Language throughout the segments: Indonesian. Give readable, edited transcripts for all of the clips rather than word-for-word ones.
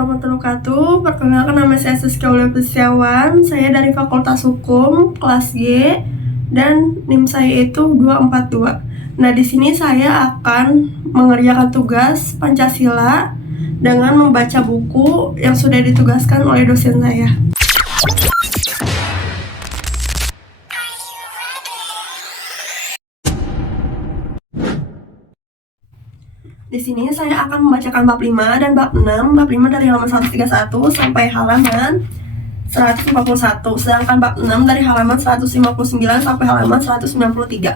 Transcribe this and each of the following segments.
warahmatullahi wabarakatuh. Perkenalkan, nama saya Siska Aulia Prisciawan. Saya dari Fakultas Hukum kelas Y dan NIM saya itu 242. Nah, di sini saya akan mengerjakan tugas Pancasila dengan membaca buku yang sudah ditugaskan oleh dosen saya. Di sini saya akan membacakan bab 5 dan bab 6. Bab 5 dari halaman 131 sampai halaman 141. Sedangkan bab 6 dari halaman 159 sampai halaman 193.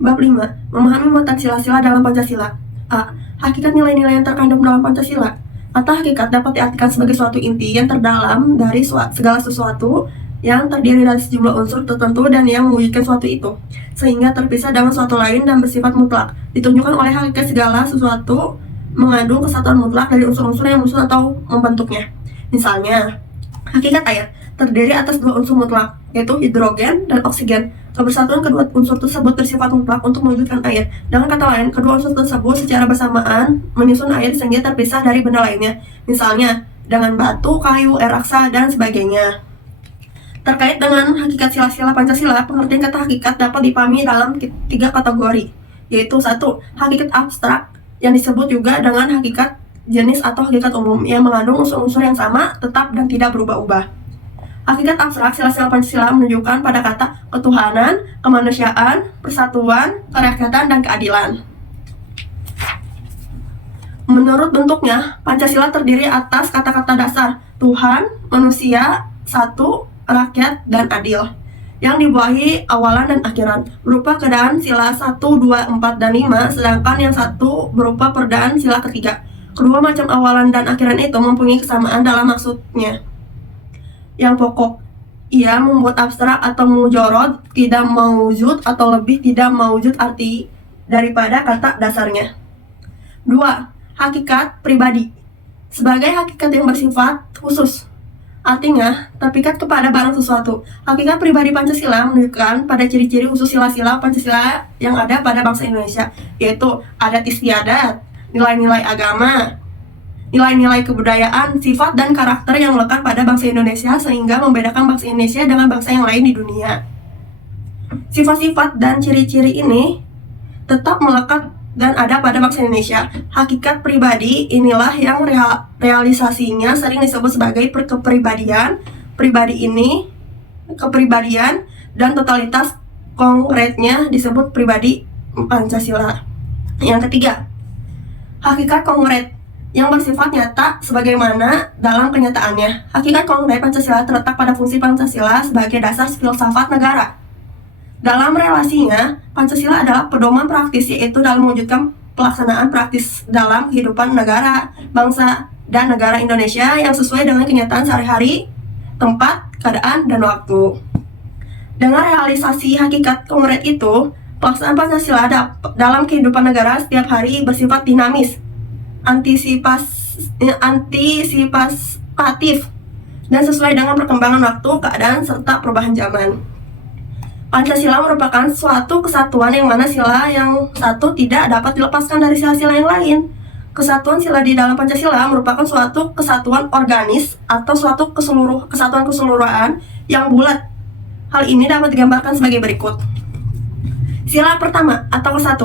Bab 5. Memahami muatan sila-sila dalam Pancasila. A. Hakikat nilai-nilai yang terkandung dalam Pancasila. Atau hakikat dapat diartikan sebagai suatu inti yang terdalam dari segala sesuatu yang terdiri dari sejumlah unsur tertentu dan yang mewujudkan suatu itu, sehingga terpisah dengan suatu lain dan bersifat mutlak. Ditunjukkan oleh hakikat segala sesuatu mengandung kesatuan mutlak dari unsur-unsur yang menyusun atau membentuknya. Misalnya, hakikat air terdiri atas dua unsur mutlak, yaitu hidrogen dan oksigen. Kebersatuan kedua unsur tersebut bersifat mutlak untuk mewujudkan air. Dengan kata lain, kedua unsur tersebut secara bersamaan menyusun air sehingga terpisah dari benda lainnya. Misalnya, dengan batu, kayu, air raksa, dan sebagainya. Terkait dengan hakikat sila-sila Pancasila, pengertian kata hakikat dapat dipahami dalam 3 kategori, yaitu 1. Hakikat abstrak, yang disebut juga dengan hakikat jenis atau hakikat umum, yang mengandung unsur-unsur yang sama, tetap, dan tidak berubah-ubah. Hakikat abstrak sila-sila Pancasila menunjukkan pada kata ketuhanan, kemanusiaan, persatuan, kerakyatan, dan keadilan. Menurut bentuknya, Pancasila terdiri atas kata-kata dasar Tuhan, manusia, satu, rakyat, dan adil, yang dibawahi awalan dan akhiran berupa keadaan sila 1, 2, 4, dan 5, sedangkan yang satu berupa perdaan sila ketiga. Kedua macam awalan dan akhiran itu mempunyai kesamaan dalam maksudnya. Yang pokok, ia membuat abstrak atau mujarad, tidak maujud atau lebih tidak maujud arti daripada kata dasarnya. 2. Hakikat pribadi sebagai hakikat yang bersifat khusus, artinya terpikat kepada barang sesuatu. Hakikat pribadi Pancasila menunjukkan pada ciri-ciri khusus sila-sila Pancasila yang ada pada bangsa Indonesia, yaitu adat istiadat, nilai-nilai agama, nilai-nilai kebudayaan, sifat dan karakter yang melekat pada bangsa Indonesia sehingga membedakan bangsa Indonesia dengan bangsa yang lain di dunia. Sifat-sifat dan ciri-ciri ini tetap melekat dan ada pada bangsa Indonesia. Hakikat pribadi inilah yang realisasinya sering disebut sebagai kepribadian. Kepribadian dan totalitas konkretnya disebut pribadi Pancasila. Yang ketiga, hakikat konkret yang bersifat nyata sebagaimana dalam kenyataannya. Hakikat konkret Pancasila terletak pada fungsi Pancasila sebagai dasar filsafat negara. Dalam relasinya, Pancasila adalah pedoman praktis, yaitu dalam mewujudkan pelaksanaan praktis dalam kehidupan negara, bangsa, dan negara Indonesia yang sesuai dengan kenyataan sehari-hari, tempat, keadaan, dan waktu. Dengan realisasi hakikat konkret itu, pelaksanaan Pancasila dalam kehidupan negara setiap hari bersifat dinamis, antisipatif, dan sesuai dengan perkembangan waktu, keadaan, serta perubahan zaman. Pancasila merupakan suatu kesatuan yang mana sila yang satu tidak dapat dilepaskan dari sila-sila yang lain. Kesatuan sila di dalam Pancasila merupakan suatu kesatuan organis atau suatu kesatuan keseluruhan yang bulat. Hal ini dapat digambarkan sebagai berikut. Sila pertama atau ke-1,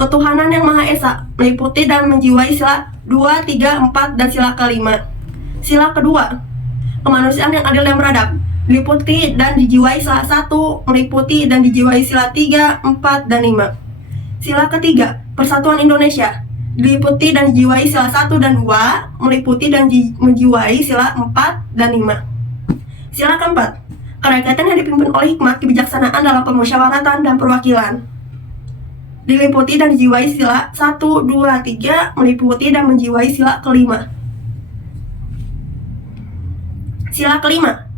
ketuhanan yang Maha Esa, meliputi dan menjiwai sila 2, 3, 4, dan sila ke-5. Sila kedua, kemanusiaan yang adil dan beradab, meliputi dan dijiwai sila 1, meliputi dan dijiwai sila 3, 4, dan 5. Sila ketiga, persatuan Indonesia, diliputi dan dijiwai sila 1 dan 2, meliputi dan menjiwai sila 4 dan 5. Sila keempat, kerakyatan yang dipimpin oleh hikmat kebijaksanaan dalam permusyawaratan dan perwakilan, diliputi dan dijiwai sila 1, 2, 3, meliputi dan menjiwai sila ke-5. Sila kelima,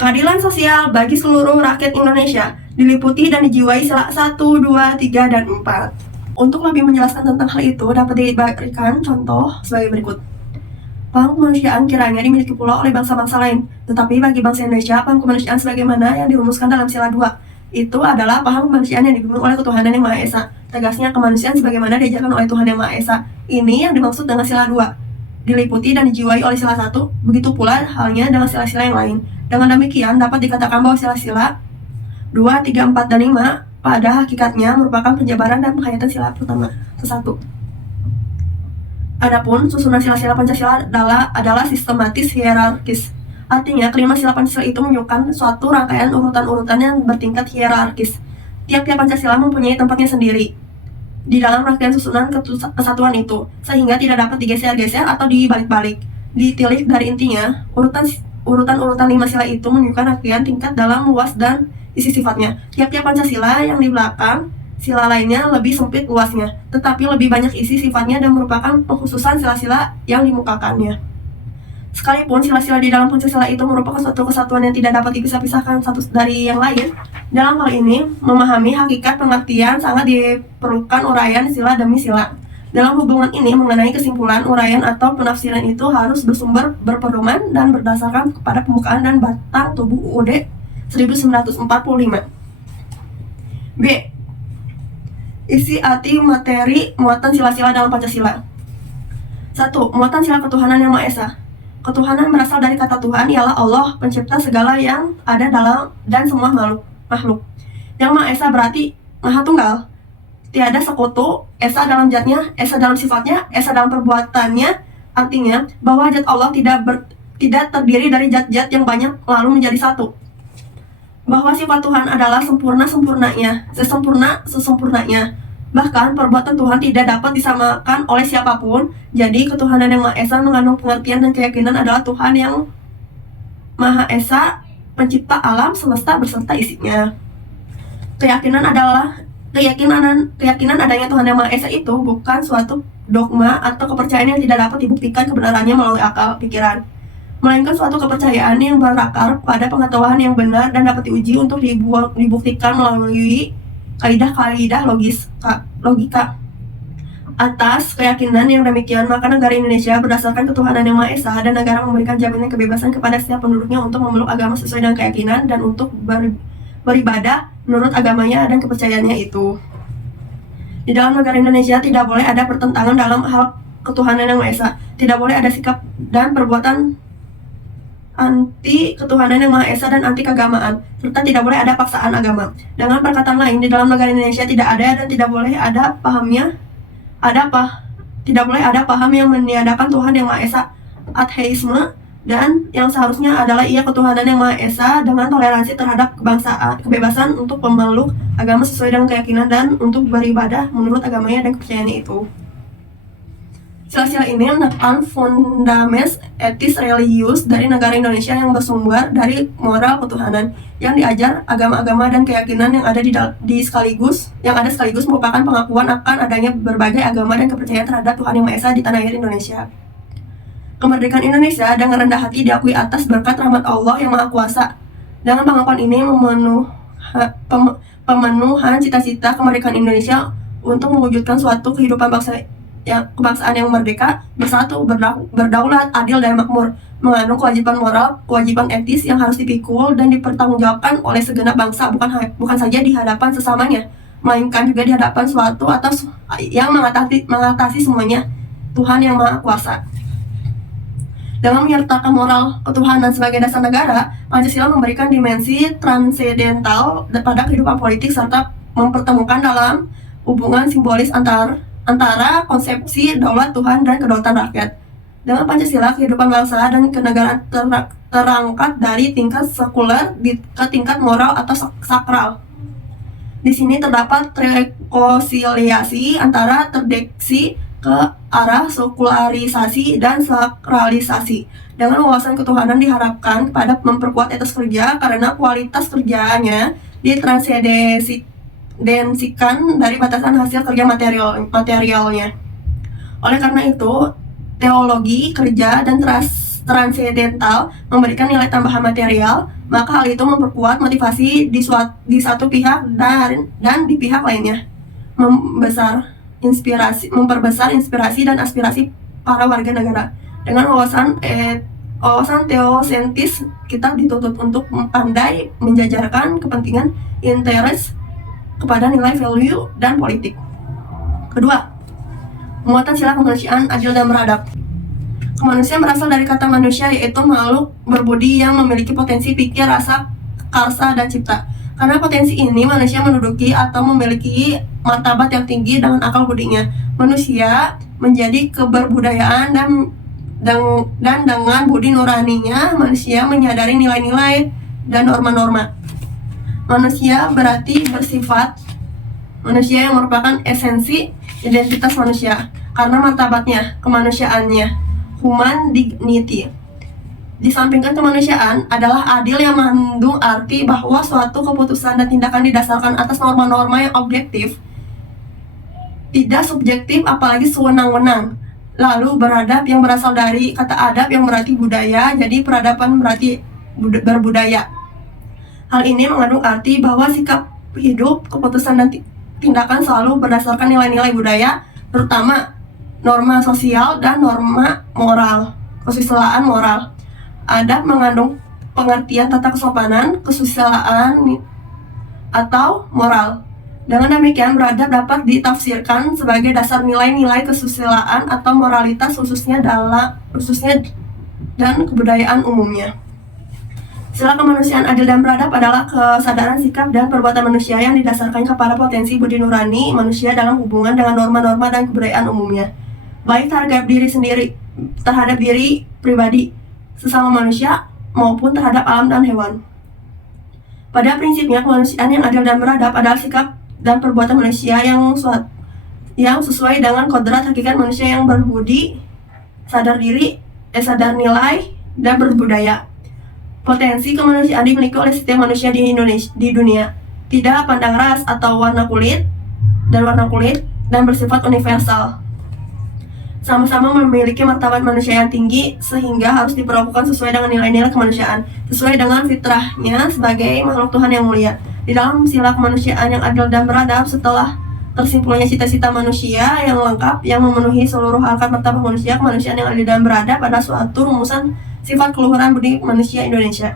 keadilan sosial bagi seluruh rakyat Indonesia, diliputi dan dijiwai sila 1, 2, 3, dan 4. Untuk lebih menjelaskan tentang hal itu, dapat diberikan contoh sebagai berikut. Paham kemanusiaan kiranya dimiliki pula oleh bangsa-bangsa lain, tetapi bagi bangsa Indonesia, paham kemanusiaan sebagaimana yang dirumuskan dalam sila 2, itu adalah paham kemanusiaan yang dipimpin oleh ketuhanan yang Maha Esa. tegasnya kemanusiaan sebagaimana diajarkan oleh Tuhan Yang Maha Esa. Ini yang dimaksud dengan sila 2, diliputi dan dijiwai oleh sila 1, begitu pula halnya dengan sila-sila yang lain. Dengan demikian dapat dikatakan bahwa sila-sila 2, 3, 4, dan 5 pada hakikatnya merupakan penjabaran dan penghayatan sila pertama ke-1. Adapun susunan sila-sila Pancasila adalah sistematis hierarkis. Artinya, kelima sila Pancasila itu menunjukkan suatu rangkaian urutan-urutan yang bertingkat hierarkis. Tiap-tiap Pancasila mempunyai tempatnya sendiri di dalam rangkaian susunan kesatuan itu, sehingga tidak dapat digeser-geser atau dibalik-balik. Ditilik dari intinya, urutan-urutan 5 sila itu menunjukkan rangkaian tingkat dalam luas dan isi sifatnya. Tiap-tiap Pancasila yang di belakang sila lainnya lebih sempit luasnya, tetapi lebih banyak isi sifatnya dan merupakan pengkhususan sila-sila yang dimukakannya. Sekalipun sila-sila di dalam Pancasila itu merupakan suatu kesatuan yang tidak dapat dipisah-pisahkan satu dari yang lain, dalam hal ini, memahami hakikat pengertian sangat diperlukan uraian sila demi sila. Dalam hubungan ini, mengenai kesimpulan, uraian atau penafsiran itu harus bersumber, berpedoman, dan berdasarkan kepada pembukaan dan batang tubuh UUD 1945. B. Isi arti materi muatan sila-sila dalam Pancasila. 1. Muatan sila ketuhanan Yang Maha Esa. Ketuhanan berasal dari kata Tuhan, ialah Allah, pencipta segala yang ada dalam dan semua makhluk. Yang Maha Esa berarti Maha Tunggal, tiada sekutu, Esa dalam zatnya, Esa dalam sifatnya, Esa dalam perbuatannya. Artinya bahwa zat Allah tidak terdiri dari zat-zat yang banyak lalu menjadi satu. Bahwa sifat Tuhan adalah sempurna-sempurnanya, sesempurnanya. Bahkan perbuatan Tuhan tidak dapat disamakan oleh siapapun. Jadi ketuhanan Yang Maha Esa mengandung pengertian dan keyakinan adalah Tuhan Yang Maha Esa, pencipta alam semesta beserta isinya. Keyakinan adanya Tuhan Yang Maha Esa itu bukan suatu dogma atau kepercayaan yang tidak dapat dibuktikan kebenarannya melalui akal pikiran, melainkan suatu kepercayaan yang berakar pada pengetahuan yang benar dan dapat diuji untuk dibuktikan melalui kaidah-kaidah logika. Atas keyakinan yang demikian, maka negara Indonesia berdasarkan ketuhanan Yang Maha Esa dan negara memberikan jaminan kebebasan kepada setiap penduduknya untuk memeluk agama sesuai dengan keyakinan dan untuk beribadah menurut agamanya dan kepercayaannya itu. Di dalam negara Indonesia tidak boleh ada pertentangan dalam hal ketuhanan Yang Maha Esa. Tidak boleh ada sikap dan perbuatan anti ketuhanan Yang Maha Esa dan anti keagamaan, serta tidak boleh ada paksaan agama. Dengan perkataan lain, di dalam negara Indonesia tidak ada dan tidak boleh ada tidak boleh ada paham yang meniadakan Tuhan Yang Maha Esa, ateisme, dan yang seharusnya adalah ia ketuhanan Yang Maha Esa dengan toleransi terhadap kebebasan untuk memeluk agama sesuai dengan keyakinan dan untuk beribadah menurut agamanya dan kepercayaannya itu. Sila-sila ini menekan fundamen etis religius dari negara Indonesia yang bersumber dari moral ketuhanan yang diajar agama-agama dan keyakinan yang ada sekaligus merupakan pengakuan akan adanya berbagai agama dan kepercayaan terhadap Tuhan Yang Maha Esa di tanah air Indonesia. Kemerdekaan Indonesia dengan rendah hati diakui atas berkat rahmat Allah yang Maha Kuasa. Dengan pengakuan ini pemenuhan cita-cita kemerdekaan Indonesia untuk mewujudkan suatu kehidupan kebangsaan yang merdeka, bersatu, berdaulat, adil, dan makmur, mengandung kewajiban moral, kewajiban etis yang harus dipikul dan dipertanggungjawabkan oleh segenap bangsa, bukan saja di hadapan sesamanya, melainkan juga di hadapan suatu atas yang mengatasi semuanya, Tuhan Yang Maha Kuasa. Dengan menyertakan moral ketuhanan sebagai dasar negara, Pancasila memberikan dimensi transendental pada kehidupan politik serta mempertemukan dalam hubungan simbolis antara konsepsi daulat Tuhan dan kedaulatan rakyat. Dengan Pancasila, kehidupan bangsa dan kenegaraan terangkat dari tingkat sekuler ke tingkat moral atau sakral. Di sini terdapat rekonsiliasi antara terdeksi ke arah sekularisasi dan sakralisasi. Dengan wawasan ketuhanan diharapkan kepada memperkuat etos kerja karena kualitas kerjanya ditransendensikan dari batasan hasil kerja materialnya. Oleh karena itu, teologi kerja dan transendental memberikan nilai tambahan material, maka hal itu memperkuat motivasi di satu pihak dan di pihak lainnya, memperbesar inspirasi dan aspirasi para warga negara. Dengan wawasan teosentis, kita dituntut untuk pandai menjajarkan kepentingan interest kepada nilai value dan politik. Kedua, muatan sila kemanusiaan adil dan beradab. Kemanusiaan berasal dari kata manusia, yaitu makhluk berbudi yang memiliki potensi pikir, rasa, karsa, dan cipta. Karena potensi ini, manusia menduduki atau memiliki martabat yang tinggi dengan akal budinya. Manusia menjadi keberbudayaan dan dengan budi nuraninya, manusia menyadari nilai-nilai dan norma-norma. Manusia berarti bersifat manusia yang merupakan esensi identitas manusia karena martabatnya, kemanusiaannya, human dignity. Disampingkan kemanusiaan adalah adil yang mengandung arti bahwa suatu keputusan dan tindakan didasarkan atas norma-norma yang objektif, tidak subjektif apalagi sewenang-wenang. Lalu beradab yang berasal dari kata adab yang berarti budaya, jadi peradaban berarti berbudaya. Hal ini mengandung arti bahwa sikap hidup, keputusan dan tindakan selalu berdasarkan nilai-nilai budaya, terutama norma sosial dan norma moral, kesusilaan moral. Adab mengandung pengertian tata kesopanan, kesusilaan, atau moral. Dengan demikian, beradab dapat ditafsirkan sebagai dasar nilai-nilai kesusilaan atau moralitas khususnya dan kebudayaan umumnya. Sila kemanusiaan adil dan beradab adalah kesadaran sikap dan perbuatan manusia yang didasarkan kepada potensi budi nurani manusia dalam hubungan dengan norma-norma dan kebudayaan umumnya, baik terhadap diri pribadi, sesama manusia, maupun terhadap alam dan hewan. Pada prinsipnya, kemanusiaan yang adil dan beradab adalah sikap dan perbuatan manusia yang sesuai dengan kodrat hakikat manusia yang berbudi, sadar nilai, dan berbudaya. Potensi kemanusiaan dimiliki oleh setiap manusia di dunia, tidak pandang ras atau warna kulit, dan bersifat universal. Sama-sama memiliki martabat manusia yang tinggi, sehingga harus diperlakukan sesuai dengan nilai-nilai kemanusiaan, sesuai dengan fitrahnya sebagai makhluk Tuhan yang mulia. Di dalam sila kemanusiaan yang adil dan beradab, setelah tersimpulnya cita-cita manusia yang lengkap yang memenuhi seluruh harkat martabat manusia, kemanusiaan yang adil dan beradab adalah suatu rumusan sifat keluhuran budi manusia Indonesia.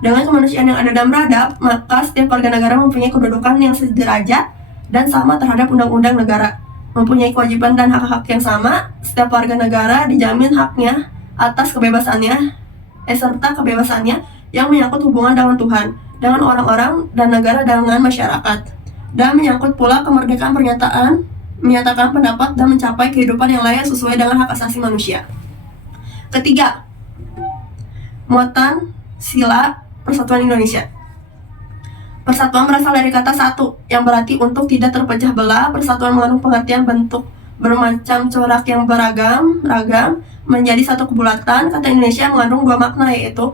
Dengan kemanusiaan yang adil dan beradab, maka setiap warga negara mempunyai kedudukan yang sederajat dan sama terhadap undang-undang negara, mempunyai kewajiban dan hak-hak yang sama. Setiap warga negara dijamin haknya atas serta kebebasannya yang menyangkut hubungan dengan Tuhan, dengan orang-orang dan negara, dengan masyarakat, dan menyangkut pula kemerdekaan menyatakan pendapat dan mencapai kehidupan yang layak sesuai dengan hak asasi manusia. Ketiga, muatan sila persatuan Indonesia. Persatuan berasal dari kata satu, yang berarti untuk tidak terpecah belah. Persatuan mengandung pengertian bentuk bermacam corak yang beragam menjadi satu kebulatan. Kata Indonesia mengandung dua makna, yaitu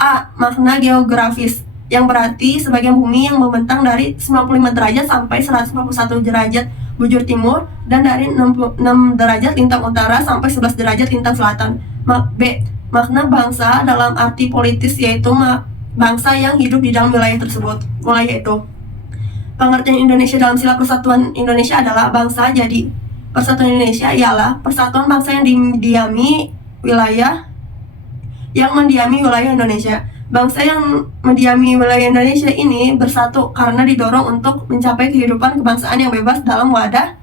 A. Makna geografis, yang berarti sebagian bumi yang membentang dari 95 derajat sampai 141 derajat bujur timur, dan dari 6 derajat lintang utara sampai 11 derajat lintang selatan. B. Makna bangsa dalam arti politis, yaitu bangsa yang hidup di dalam wilayah tersebut. Wilayah itu. Pengertian Indonesia dalam sila persatuan Indonesia adalah bangsa. Jadi, persatuan Indonesia ialah persatuan bangsa yang mendiami wilayah Indonesia. Bangsa yang mendiami wilayah Indonesia ini bersatu karena didorong untuk mencapai kehidupan kebangsaan yang bebas dalam wadah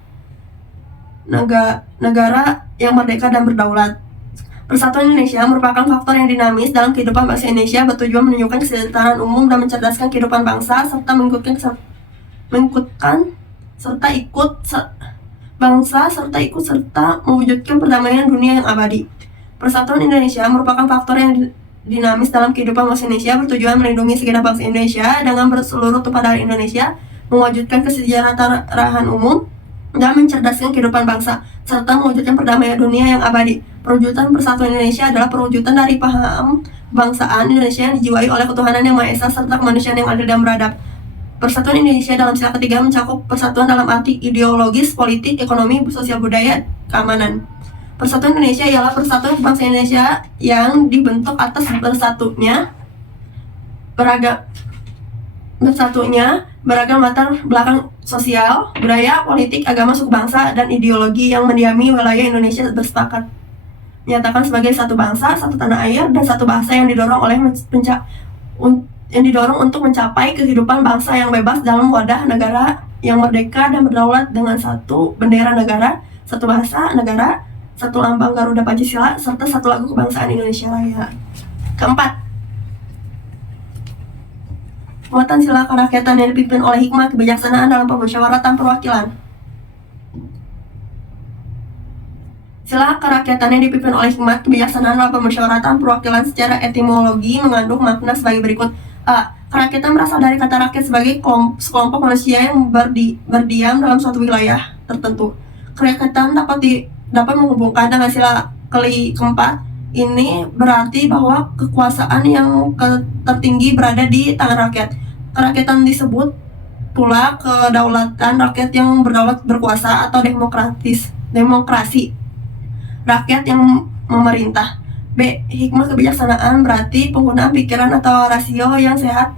negara yang merdeka dan berdaulat. Persatuan Indonesia merupakan faktor yang dinamis dalam kehidupan bangsa Indonesia, bertujuan menunjukkan kesejahteraan umum dan mencerdaskan kehidupan bangsa, serta mewujudkan perdamaian dunia yang abadi. Persatuan Indonesia merupakan faktor yang dinamis dalam kehidupan bangsa Indonesia, bertujuan melindungi segenap bangsa Indonesia dengan berseluruh tumpah darah Indonesia, mewujudkan kesejahteraan umum dan mencerdaskan kehidupan bangsa, serta mewujudkan perdamaian dunia yang abadi. Perwujudan persatuan Indonesia adalah perwujudan dari paham kebangsaan Indonesia yang dijiwai oleh ketuhanan yang Maha Esa serta kemanusiaan yang adil dan beradab. Persatuan Indonesia dalam sila ketiga mencakup persatuan dalam arti ideologis, politik, ekonomi, sosial, budaya, keamanan. Persatuan Indonesia ialah persatuan bangsa Indonesia yang dibentuk atas bersatunya beragam latar belakang sosial, budaya, politik, agama, suku bangsa, dan ideologi yang mendiami wilayah Indonesia bersepakat menyatakan sebagai satu bangsa, satu tanah air, dan satu bahasa yang didorong untuk mencapai kehidupan bangsa yang bebas dalam wadah negara yang merdeka dan berdaulat dengan satu bendera negara, satu bahasa negara, satu lambang Garuda Pancasila, serta satu lagu kebangsaan Indonesia Raya. Keempat, muatan sila kerakyatan yang dipimpin oleh hikmah kebijaksanaan dalam pemusyawaratan perwakilan. Sila kerakyatan yang dipimpin oleh hikmat kebijaksanaan dalam pemusyawaratan perwakilan secara etimologi mengandung makna sebagai berikut. A. Kerakyatan berasal dari kata rakyat sebagai sekelompok manusia yang berdiam dalam suatu wilayah tertentu. Kerakyatan dapat menghubungkan dengan sila keempat. Ini berarti bahwa kekuasaan yang tertinggi berada di tangan rakyat. Kerakyatan disebut pula kedaulatan rakyat yang berdaulat berkuasa atau demokrasi rakyat yang memerintah. B. Hikmah kebijaksanaan berarti penggunaan pikiran atau rasio yang sehat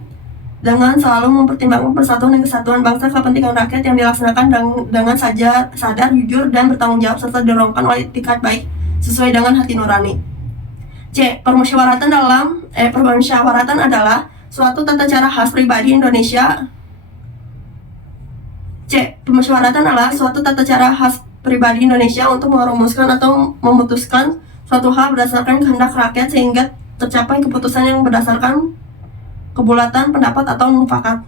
dengan selalu mempertimbangkan persatuan dan kesatuan bangsa, kepentingan rakyat yang dilaksanakan dengan sadar, jujur, dan bertanggung jawab serta didorongkan oleh itikat baik sesuai dengan hati nurani. C. Permusyawaratan adalah suatu tata cara khas pribadi Indonesia. Permusyawaratan adalah suatu tata cara khas pribadi Indonesia untuk merumuskan atau memutuskan suatu hal berdasarkan kehendak rakyat sehingga tercapai keputusan yang berdasarkan kebulatan pendapat atau mufakat.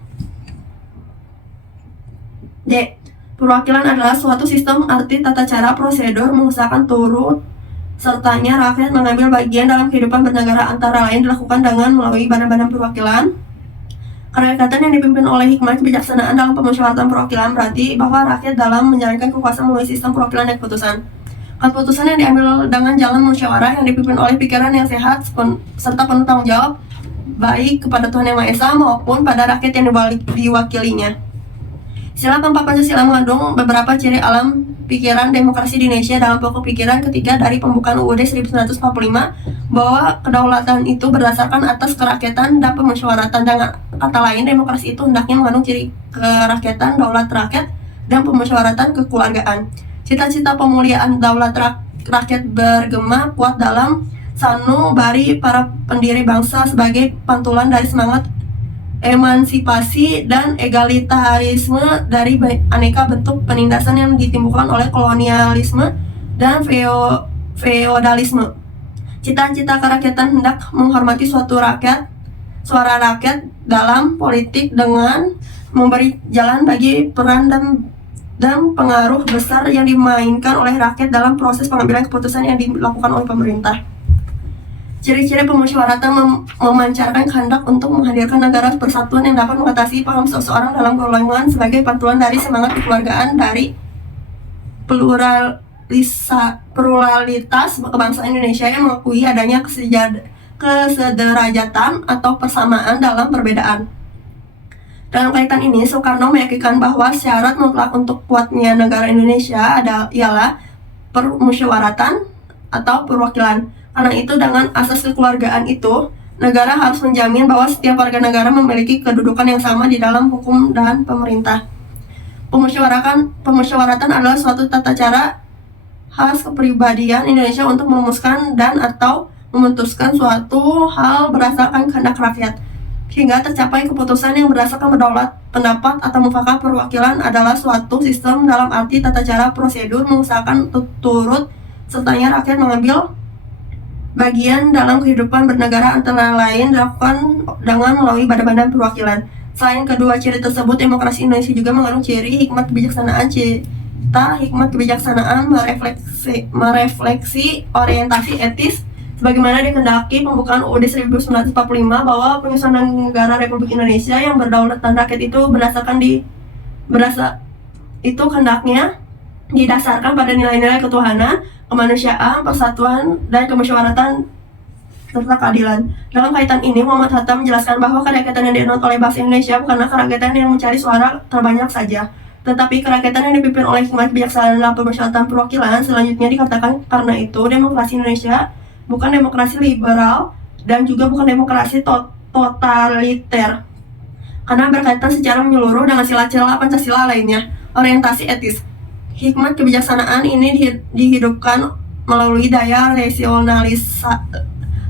D. Perwakilan adalah suatu sistem arti tata cara prosedur mengusahakan turut sertanya rakyat mengambil bagian dalam kehidupan bernegara, antara lain dilakukan dengan melalui badan-badan perwakilan. Kerakyatan yang dipimpin oleh hikmah kebijaksanaan dalam pemusyawaratan perwakilan berarti bahwa rakyat dalam menjalankan kekuasaan melalui sistem perwakilan dan keputusan. Keputusan yang diambil dengan jalan musyawarah yang dipimpin oleh pikiran yang sehat serta penuh tanggung jawab baik kepada Tuhan Yang Maha Esa maupun pada rakyat yang diwakilinya. Sila keempat Pancasila mengandung beberapa ciri alam pikiran demokrasi di Indonesia dalam pokok pikiran ketiga dari pembukaan UUD 1945 bahwa kedaulatan itu berdasarkan atas kerakyatan dan pemusyawaratan. Dengan kata lain, demokrasi itu hendaknya mengandung ciri kerakyatan, daulat rakyat, dan pemusyawaratan kekeluargaan. Cita-cita pemuliaan daulat rakyat bergema kuat dalam sanubari para pendiri bangsa sebagai pantulan dari semangat emansipasi dan egalitarisme dari aneka bentuk penindasan yang ditimbulkan oleh kolonialisme dan feodalisme. Cita-cita kerakyatan hendak menghormati suara rakyat dalam politik dengan memberi jalan bagi peran dan pengaruh besar yang dimainkan oleh rakyat dalam proses pengambilan keputusan yang dilakukan oleh pemerintah. Ciri-ciri pemusyawaratan memancarkan kehendak untuk menghadirkan negara persatuan yang dapat mengatasi paham seseorang dalam golongan sebagai pantulan dari semangat kekeluargaan, dari pluralitas kebangsaan Indonesia yang mengakui adanya kesederajatan atau persamaan dalam perbedaan. Dalam kaitan ini, Soekarno meyakinkan bahwa syarat mutlak untuk kuatnya negara Indonesia ialah permusyawaratan atau perwakilan. Karena itu, dengan asas kekeluargaan itu, negara harus menjamin bahwa setiap warga negara memiliki kedudukan yang sama di dalam hukum dan pemerintah. Pemusyawaratan adalah suatu tata cara khas kepribadian Indonesia untuk merumuskan dan atau memutuskan suatu hal berdasarkan kehendak rakyat, hingga tercapai keputusan yang berdasarkan berdaulat pendapat atau mufakat. Perwakilan adalah suatu sistem dalam arti tata cara prosedur mengusahakan turut sertanya rakyat mengambil bagian dalam kehidupan bernegara, antara lain dilakukan dengan melalui badan-badan perwakilan. Selain kedua ciri tersebut, demokrasi Indonesia juga mengandung ciri hikmat kebijaksanaan. Cita hikmat kebijaksanaan merefleksi orientasi etis sebagaimana dikehendaki pembukaan UUD 1945 bahwa penyusunan negara Republik Indonesia yang berdaulat dan rakyat itu hendaknya didasarkan pada nilai-nilai ketuhanan, kemanusiaan, persatuan, dan kemusyawaratan serta keadilan. Dalam kaitan ini, Muhammad Hatta menjelaskan bahwa kerakyatan yang dianut oleh bangsa Indonesia bukanlah kerakyatan yang mencari suara terbanyak saja, tetapi kerakyatan yang dipimpin oleh hikmat kebijaksanaan dalam pemusyawaratan perwakilan. Selanjutnya dikatakan, karena itu demokrasi Indonesia bukan demokrasi liberal dan juga bukan demokrasi totaliter, karena berkaitan secara menyeluruh dengan sila-sila Pancasila lainnya. Orientasi etis. Hikmat kebijaksanaan ini dihidupkan melalui daya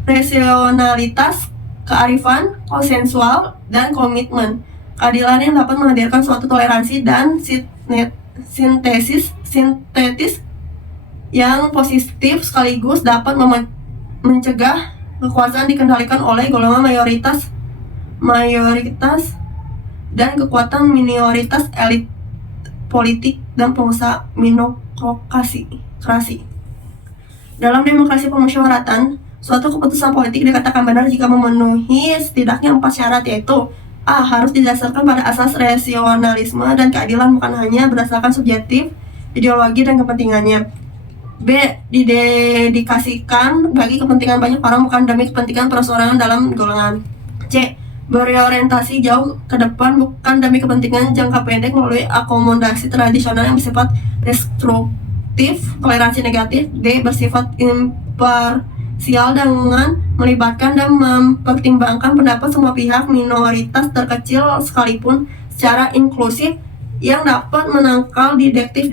rasionalitas, kearifan, konsensual, dan komitmen. Keadilan yang dapat menghadirkan suatu toleransi dan sintetis yang positif sekaligus dapat mencegah kekuasaan dikendalikan oleh golongan mayoritas dan kekuatan minoritas elit politik dan pengusaha minokrasi. Dalam demokrasi pemusyawaratan, suatu keputusan politik dikatakan benar jika memenuhi setidaknya 4 syarat, yaitu A. Harus didasarkan pada asas rasionalisme dan keadilan, bukan hanya berdasarkan subjektif, ideologi, dan kepentingannya. B. Didedikasikan bagi kepentingan banyak orang, bukan demi kepentingan perorangan dalam golongan. C. Berorientasi jauh ke depan, bukan demi kepentingan jangka pendek melalui akomodasi tradisional yang bersifat destruktif, toleransi negatif. D. Bersifat imparsial dengan melibatkan dan mempertimbangkan pendapat semua pihak, minoritas terkecil sekalipun, secara inklusif, yang dapat menangkal detektif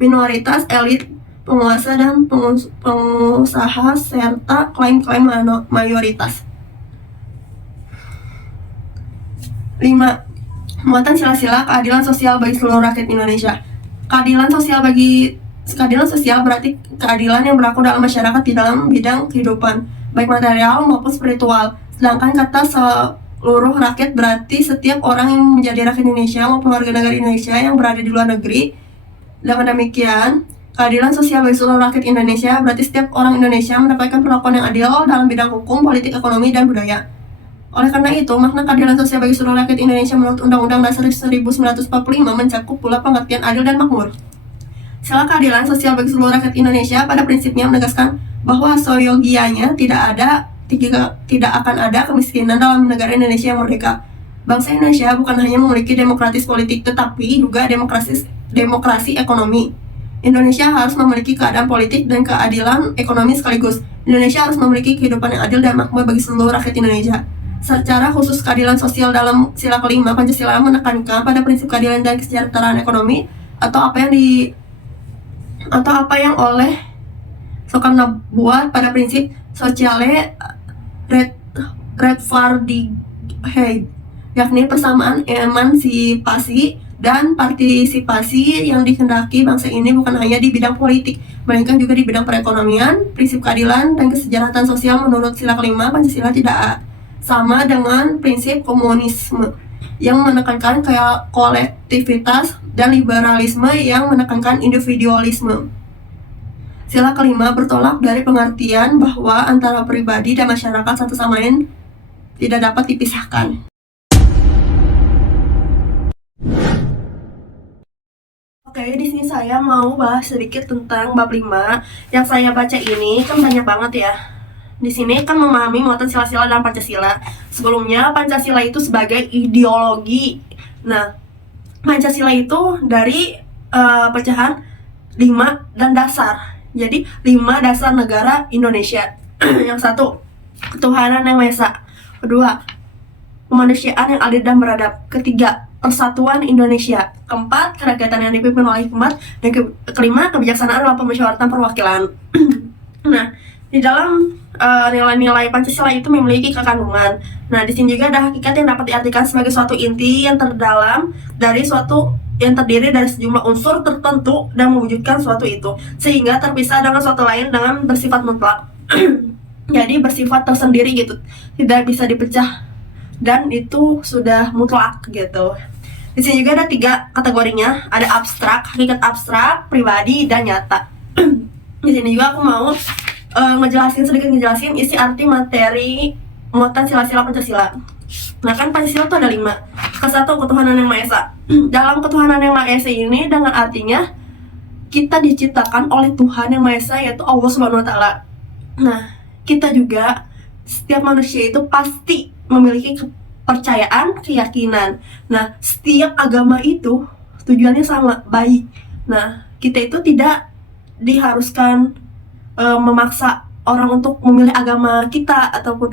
minoritas elit penguasa dan pengusaha serta klaim-klaim mayoritas. 5. Muatan sila-sila keadilan sosial bagi seluruh rakyat Indonesia. Keadilan sosial berarti keadilan yang berlaku dalam masyarakat di dalam bidang kehidupan, baik material maupun spiritual. Sedangkan kata seluruh rakyat berarti setiap orang yang menjadi rakyat Indonesia maupun warga negara Indonesia yang berada di luar negeri. Dengan demikian, keadilan sosial bagi seluruh rakyat Indonesia berarti setiap orang Indonesia mendapatkan perlakuan yang adil dalam bidang hukum, politik, ekonomi, dan budaya. Oleh karena itu, makna keadilan sosial bagi seluruh rakyat Indonesia menurut Undang-Undang Dasar 1945 mencakup pula pengertian adil dan makmur. Sila keadilan sosial bagi seluruh rakyat Indonesia pada prinsipnya menegaskan bahwa seyogianya tidak akan ada kemiskinan dalam negara Indonesia yang merdeka. Bangsa Indonesia bukan hanya memiliki demokratis politik, tetapi juga demokrasi ekonomi. Indonesia harus memiliki keadaan politik dan keadilan ekonomi sekaligus. Indonesia harus memiliki kehidupan yang adil dan makmur bagi seluruh rakyat Indonesia. Secara khusus, keadilan sosial dalam sila kelima Pancasila menekankan pada prinsip keadilan dan kesejahteraan ekonomi, atau apa yang oleh Soekarno buat pada prinsip sosiale rechtvaardigheid, yakni persamaan, emansipasi, dan partisipasi yang dikehendaki bangsa ini bukan hanya di bidang politik, melainkan juga di bidang perekonomian. Prinsip keadilan dan kesejahteraan sosial menurut sila kelima Pancasila tidak sama dengan prinsip komunisme yang menekankan kolektivitas dan liberalisme yang menekankan individualisme. Sila kelima bertolak dari pengertian bahwa antara pribadi dan masyarakat satu sama lain tidak dapat dipisahkan. Oke, di sini saya mau bahas sedikit tentang bab 5 yang saya baca ini kan banyak banget ya. Di sini kan memahami muatan sila-sila dalam Pancasila. Sebelumnya Pancasila itu sebagai ideologi. Nah, Pancasila itu dari pecahan 5 dan dasar. Jadi 5 dasar negara Indonesia. Yang 1, ketuhanan yang Maha Esa. Kedua, kemanusiaan yang adil dan beradab. Ketiga, persatuan Indonesia. Keempat, kerakyatan yang dipimpin oleh hikmat. Dan kelima, kebijaksanaan dalam pemusyawaratan perwakilan. Nah, di dalam nilai-nilai Pancasila itu memiliki kekandungan. Nah, di sini juga ada hakikat yang dapat diartikan sebagai suatu inti yang terdalam dari suatu yang terdiri dari sejumlah unsur tertentu dan mewujudkan suatu itu, sehingga terpisah dengan suatu lain dengan bersifat mutlak. Jadi bersifat tersendiri gitu, tidak bisa dipecah dan itu sudah mutlak gitu. Di sini juga ada 3 kategorinya, ada abstrak, hakikat abstrak, pribadi, dan nyata. Di sini juga aku mau sedikit ngejelasin isi arti materi muatan sila-sila Pancasila. Nah kan Pancasila itu ada 5. Ke-1, ketuhanan yang Maha Esa. Dalam ketuhanan yang Maha Esa ini dengan artinya kita diciptakan oleh Tuhan yang Maha Esa, yaitu Allah Subhanahu wa Ta'ala. Nah, kita juga setiap manusia itu pasti memiliki kepercayaan, keyakinan. Nah, setiap agama itu tujuannya sama, baik. Nah, kita itu tidak diharuskan memaksa orang untuk memilih agama kita ataupun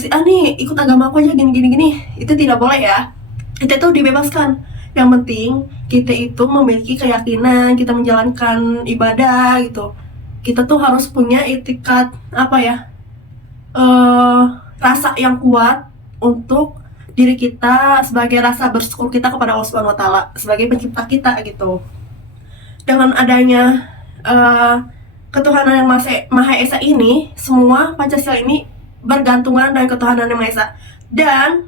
nih ikut agama aku aja gini. Itu tidak boleh ya. Kita itu dibebaskan. Yang penting kita itu memiliki keyakinan, kita menjalankan ibadah gitu. Kita tuh harus punya itikat rasa yang kuat untuk diri kita, sebagai rasa bersyukur kita kepada Allah Subhanahu wa taala sebagai pencipta kita gitu. Dengan adanya ketuhanan yang Maha Esa ini, semua Pancasila ini bergantungan dari ketuhanan yang Maha Esa, dan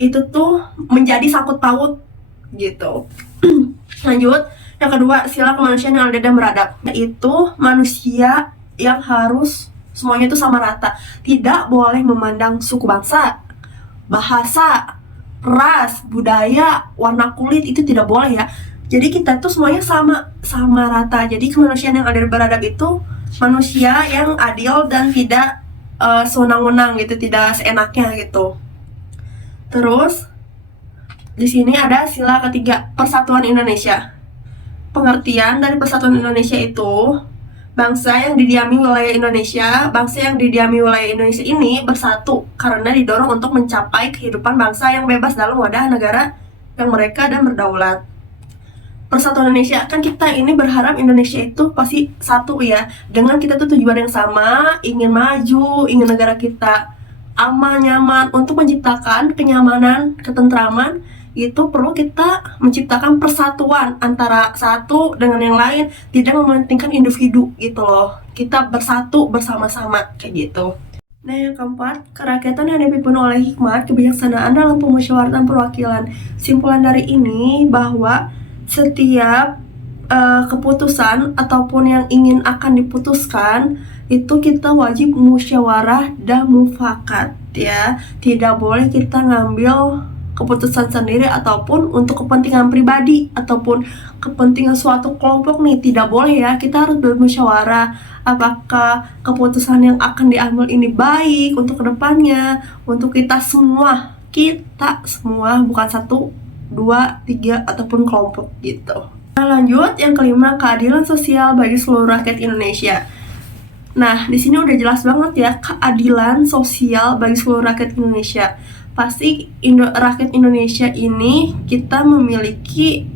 itu tuh menjadi sangkut paut gitu. Lanjut, yang kedua, sila kemanusiaan yang adil dan beradab, yaitu manusia yang harus semuanya itu sama rata, tidak boleh memandang suku bangsa, bahasa, ras, budaya, warna kulit, itu tidak boleh ya. Jadi kita tuh semuanya sama rata. Jadi kemanusiaan yang adil dan beradab itu manusia yang adil dan tidak sewenang-wenang gitu, tidak seenaknya gitu. Terus di sini ada sila ketiga, persatuan Indonesia. Pengertian dari persatuan Indonesia itu, bangsa yang didiami wilayah Indonesia ini bersatu karena didorong untuk mencapai kehidupan bangsa yang bebas dalam wadah negara yang merdeka dan berdaulat. Persatuan Indonesia, kan kita ini berharap Indonesia itu pasti satu ya, dengan kita tuh tujuan yang sama, ingin maju, ingin negara kita aman, nyaman. Untuk menciptakan kenyamanan, ketentraman, itu perlu kita menciptakan persatuan antara satu dengan yang lain, tidak mementingkan individu gitu loh. Kita bersatu bersama-sama kayak gitu. Nah, yang keempat, kerakyatan yang dipimpin oleh hikmat kebijaksanaan dalam pemusyawaratan perwakilan. Simpulan dari ini bahwa setiap keputusan ataupun yang ingin akan diputuskan itu kita wajib musyawarah dan mufakat ya. Tidak boleh kita ngambil keputusan sendiri ataupun untuk kepentingan pribadi ataupun kepentingan suatu kelompok nih, tidak boleh ya. Kita harus bermusyawarah apakah keputusan yang akan diambil ini baik untuk kedepannya, untuk kita semua, bukan satu, dua, tiga ataupun kelompok gitu. Nah, lanjut yang kelima, keadilan sosial bagi seluruh rakyat Indonesia. Nah, di sini udah jelas banget ya, keadilan sosial bagi seluruh rakyat Indonesia. Pasti rakyat Indonesia ini kita memiliki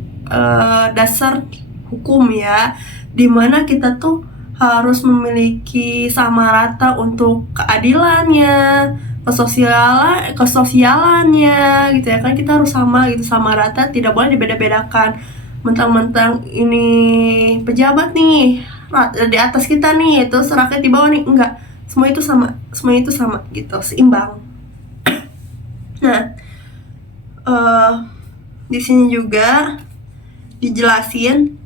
dasar hukum ya, dimana kita tuh harus memiliki sama rata untuk keadilannya, kesosialannya gitu ya kan. Kita harus sama gitu, sama rata, tidak boleh dibeda-bedakan. Mentang-mentang ini pejabat nih di atas kita nih, itu rakyat di bawah nih, enggak, semua itu sama gitu, seimbang. Nah, di sini juga dijelasin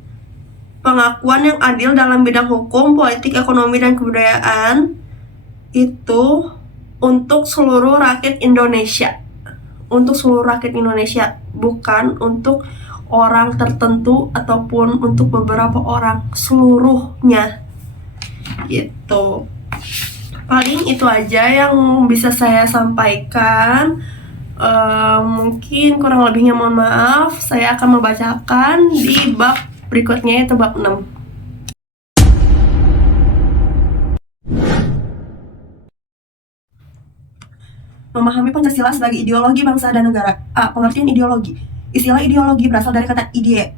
pengakuan yang adil dalam bidang hukum, politik, ekonomi, dan kebudayaan itu untuk seluruh rakyat Indonesia. Untuk seluruh rakyat Indonesia, bukan untuk orang tertentu ataupun untuk beberapa orang, seluruhnya gitu. Paling itu aja yang bisa saya sampaikan. Mungkin kurang lebihnya mohon maaf. Saya akan membacakan di bab berikutnya, yaitu bab 6. Memahami Pancasila sebagai ideologi bangsa dan negara. Pengertian ideologi. Istilah ideologi berasal dari kata ide,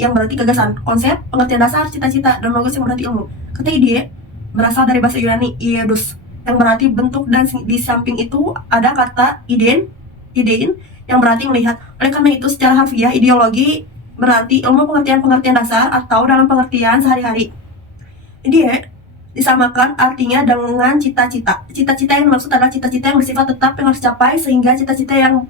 yang berarti gagasan, konsep, pengertian dasar, cita-cita, dan logos yang berarti ilmu. Kata ide berasal dari bahasa Yunani ieidos, yang berarti bentuk, dan di samping itu ada kata idein, yang berarti melihat. Oleh karena itu, secara harfiah, ideologi berarti ilmu pengertian dasar atau dalam pengertian sehari-hari. Ide disamakan artinya dengan cita-cita. Cita-cita yang dimaksud adalah cita-cita yang bersifat tetap yang harus dicapai, sehingga cita-cita yang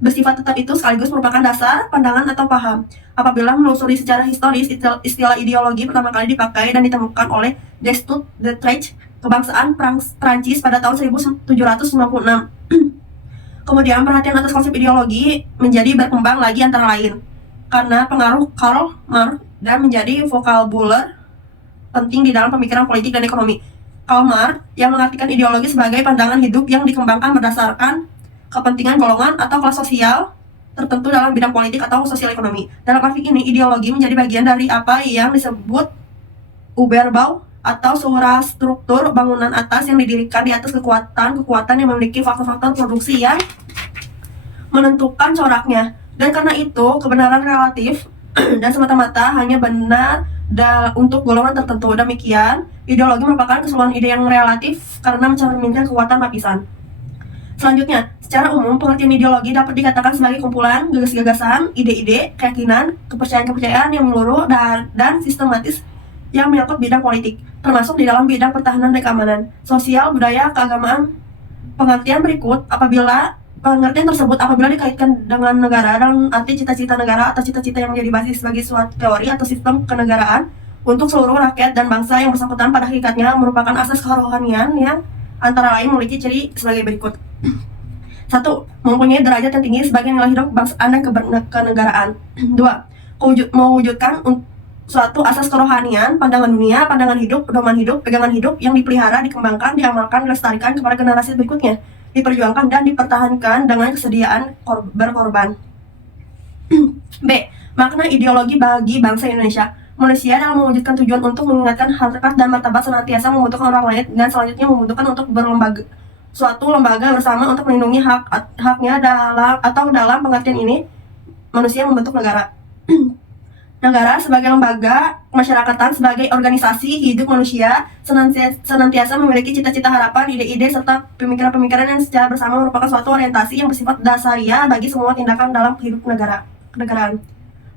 bersifat tetap itu sekaligus merupakan dasar, pandangan, atau paham. Apabila menelusuri secara historis, istilah ideologi pertama kali dipakai dan ditemukan oleh Destutt de Treyche, kebangsaan Prancis pada tahun 1796. Kemudian perhatian atas konsep ideologi menjadi berkembang lagi antara lain karena pengaruh Karl Marx dan menjadi vokabuler penting di dalam pemikiran politik dan ekonomi. Karl Marx yang mengartikan ideologi sebagai pandangan hidup yang dikembangkan berdasarkan kepentingan golongan atau kelas sosial tertentu dalam bidang politik atau sosial ekonomi. Dalam arti ini, ideologi menjadi bagian dari apa yang disebut Überbau atau sebuah struktur bangunan atas yang didirikan di atas kekuatan yang memiliki faktor-faktor produksi yang menentukan coraknya. Dan karena itu, kebenaran relatif dan semata-mata hanya benar untuk golongan tertentu. Demikian, ideologi merupakan keseluruhan ide yang relatif karena mencerminkan kekuatan lapisan. Selanjutnya, secara umum pengertian ideologi dapat dikatakan sebagai kumpulan gagasan, ide-ide, keyakinan, kepercayaan-kepercayaan yang menyeluruh dan sistematis yang menyangkut bidang politik, termasuk di dalam bidang pertahanan dan keamanan, sosial, budaya, keagamaan. Pengertian berikut pengertian tersebut apabila dikaitkan dengan negara dalam arti cita-cita negara atau cita-cita yang menjadi basis sebagai suatu teori atau sistem kenegaraan untuk seluruh rakyat dan bangsa yang bersangkutan pada hakikatnya merupakan asas kerohanian yang antara lain memiliki ciri sebagai berikut. 1. Mempunyai derajat yang tinggi sebagai nilai hidup kebangsaan dan kenegaraan. 2. Mewujudkan suatu asas kerohanian, pandangan dunia, pandangan hidup, pedoman hidup, pegangan hidup yang dipelihara, dikembangkan, diamalkan, dilestarikan kepada generasi berikutnya, diperjuangkan dan dipertahankan dengan kesediaan berkorban. B. Makna ideologi bagi bangsa Indonesia. Manusia dalam mewujudkan tujuan untuk mengingatkan harkat dan martabat senantiasa membutuhkan orang lain dan selanjutnya membutuhkan untuk suatu lembaga bersama untuk melindungi haknya dalam pengertian ini manusia membentuk negara. Negara sebagai lembaga masyarakatan sebagai organisasi hidup manusia senantiasa memiliki cita-cita, harapan, ide-ide serta pemikiran-pemikiran yang secara bersama merupakan suatu orientasi yang bersifat dasariah bagi semua tindakan dalam hidup kenegaraan.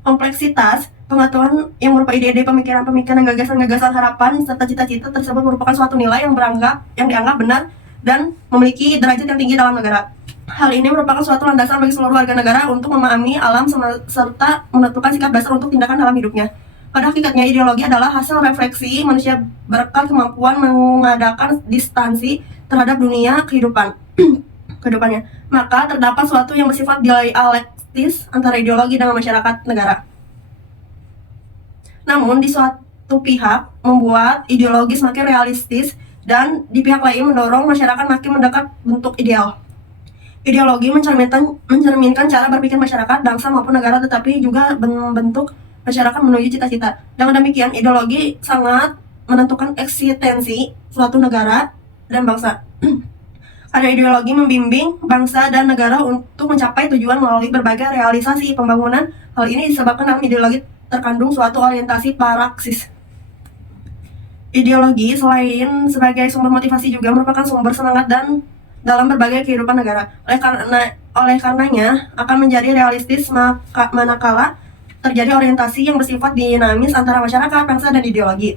Kompleksitas pengetahuan yang berupa ide-ide, pemikiran-pemikiran, gagasan-gagasan, harapan serta cita-cita tersebut merupakan suatu nilai yang dianggap benar dan memiliki derajat yang tinggi dalam negara. Hal ini merupakan suatu landasan bagi seluruh warga negara untuk memahami alam serta menentukan sikap dasar untuk tindakan dalam hidupnya. Pada hakikatnya, ideologi adalah hasil refleksi manusia berkat kemampuan mengadakan distansi terhadap dunia kehidupannya. Maka terdapat suatu yang bersifat dialektis antara ideologi dengan masyarakat negara. Namun, di suatu pihak membuat ideologi semakin realistis dan di pihak lain mendorong masyarakat makin mendekat bentuk ideal. Ideologi mencerminkan cara berpikir masyarakat, bangsa maupun negara, tetapi juga membentuk masyarakat menuju cita-cita. Dengan demikian, ideologi sangat menentukan eksistensi suatu negara dan bangsa. Karena ideologi membimbing bangsa dan negara untuk mencapai tujuan melalui berbagai realisasi pembangunan. Hal ini disebabkan dalam ideologi terkandung suatu orientasi praksis. Ideologi selain sebagai sumber motivasi juga merupakan sumber semangat dan dalam berbagai kehidupan negara. Oleh karenanya akan menjadi realistis manakala terjadi orientasi yang bersifat dinamis antara masyarakat, bangsa, dan ideologi.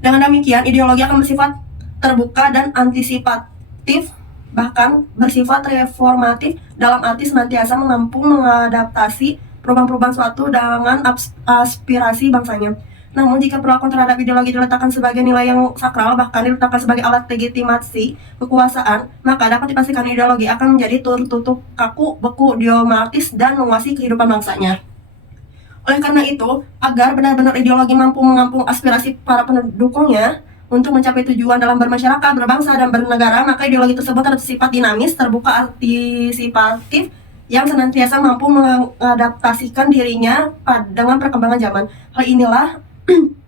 Dengan demikian, ideologi akan bersifat terbuka dan antisipatif, bahkan bersifat reformatif dalam arti senantiasa mengadaptasi perubahan-perubahan suatu dengan aspirasi bangsanya. Namun jika perlakuan terhadap ideologi diletakkan sebagai nilai yang sakral, bahkan diletakkan sebagai alat legitimasi kekuasaan, maka dapat dipastikan ideologi akan menjadi tertutup, kaku, beku, dogmatis, dan menguasai kehidupan bangsanya. Oleh karena itu, agar benar-benar ideologi mampu menampung aspirasi para pendukungnya untuk mencapai tujuan dalam bermasyarakat, berbangsa, dan bernegara, maka ideologi tersebut harus bersifat dinamis, terbuka, antisipatif, yang senantiasa mampu mengadaptasikan dirinya dengan perkembangan zaman. Hal inilah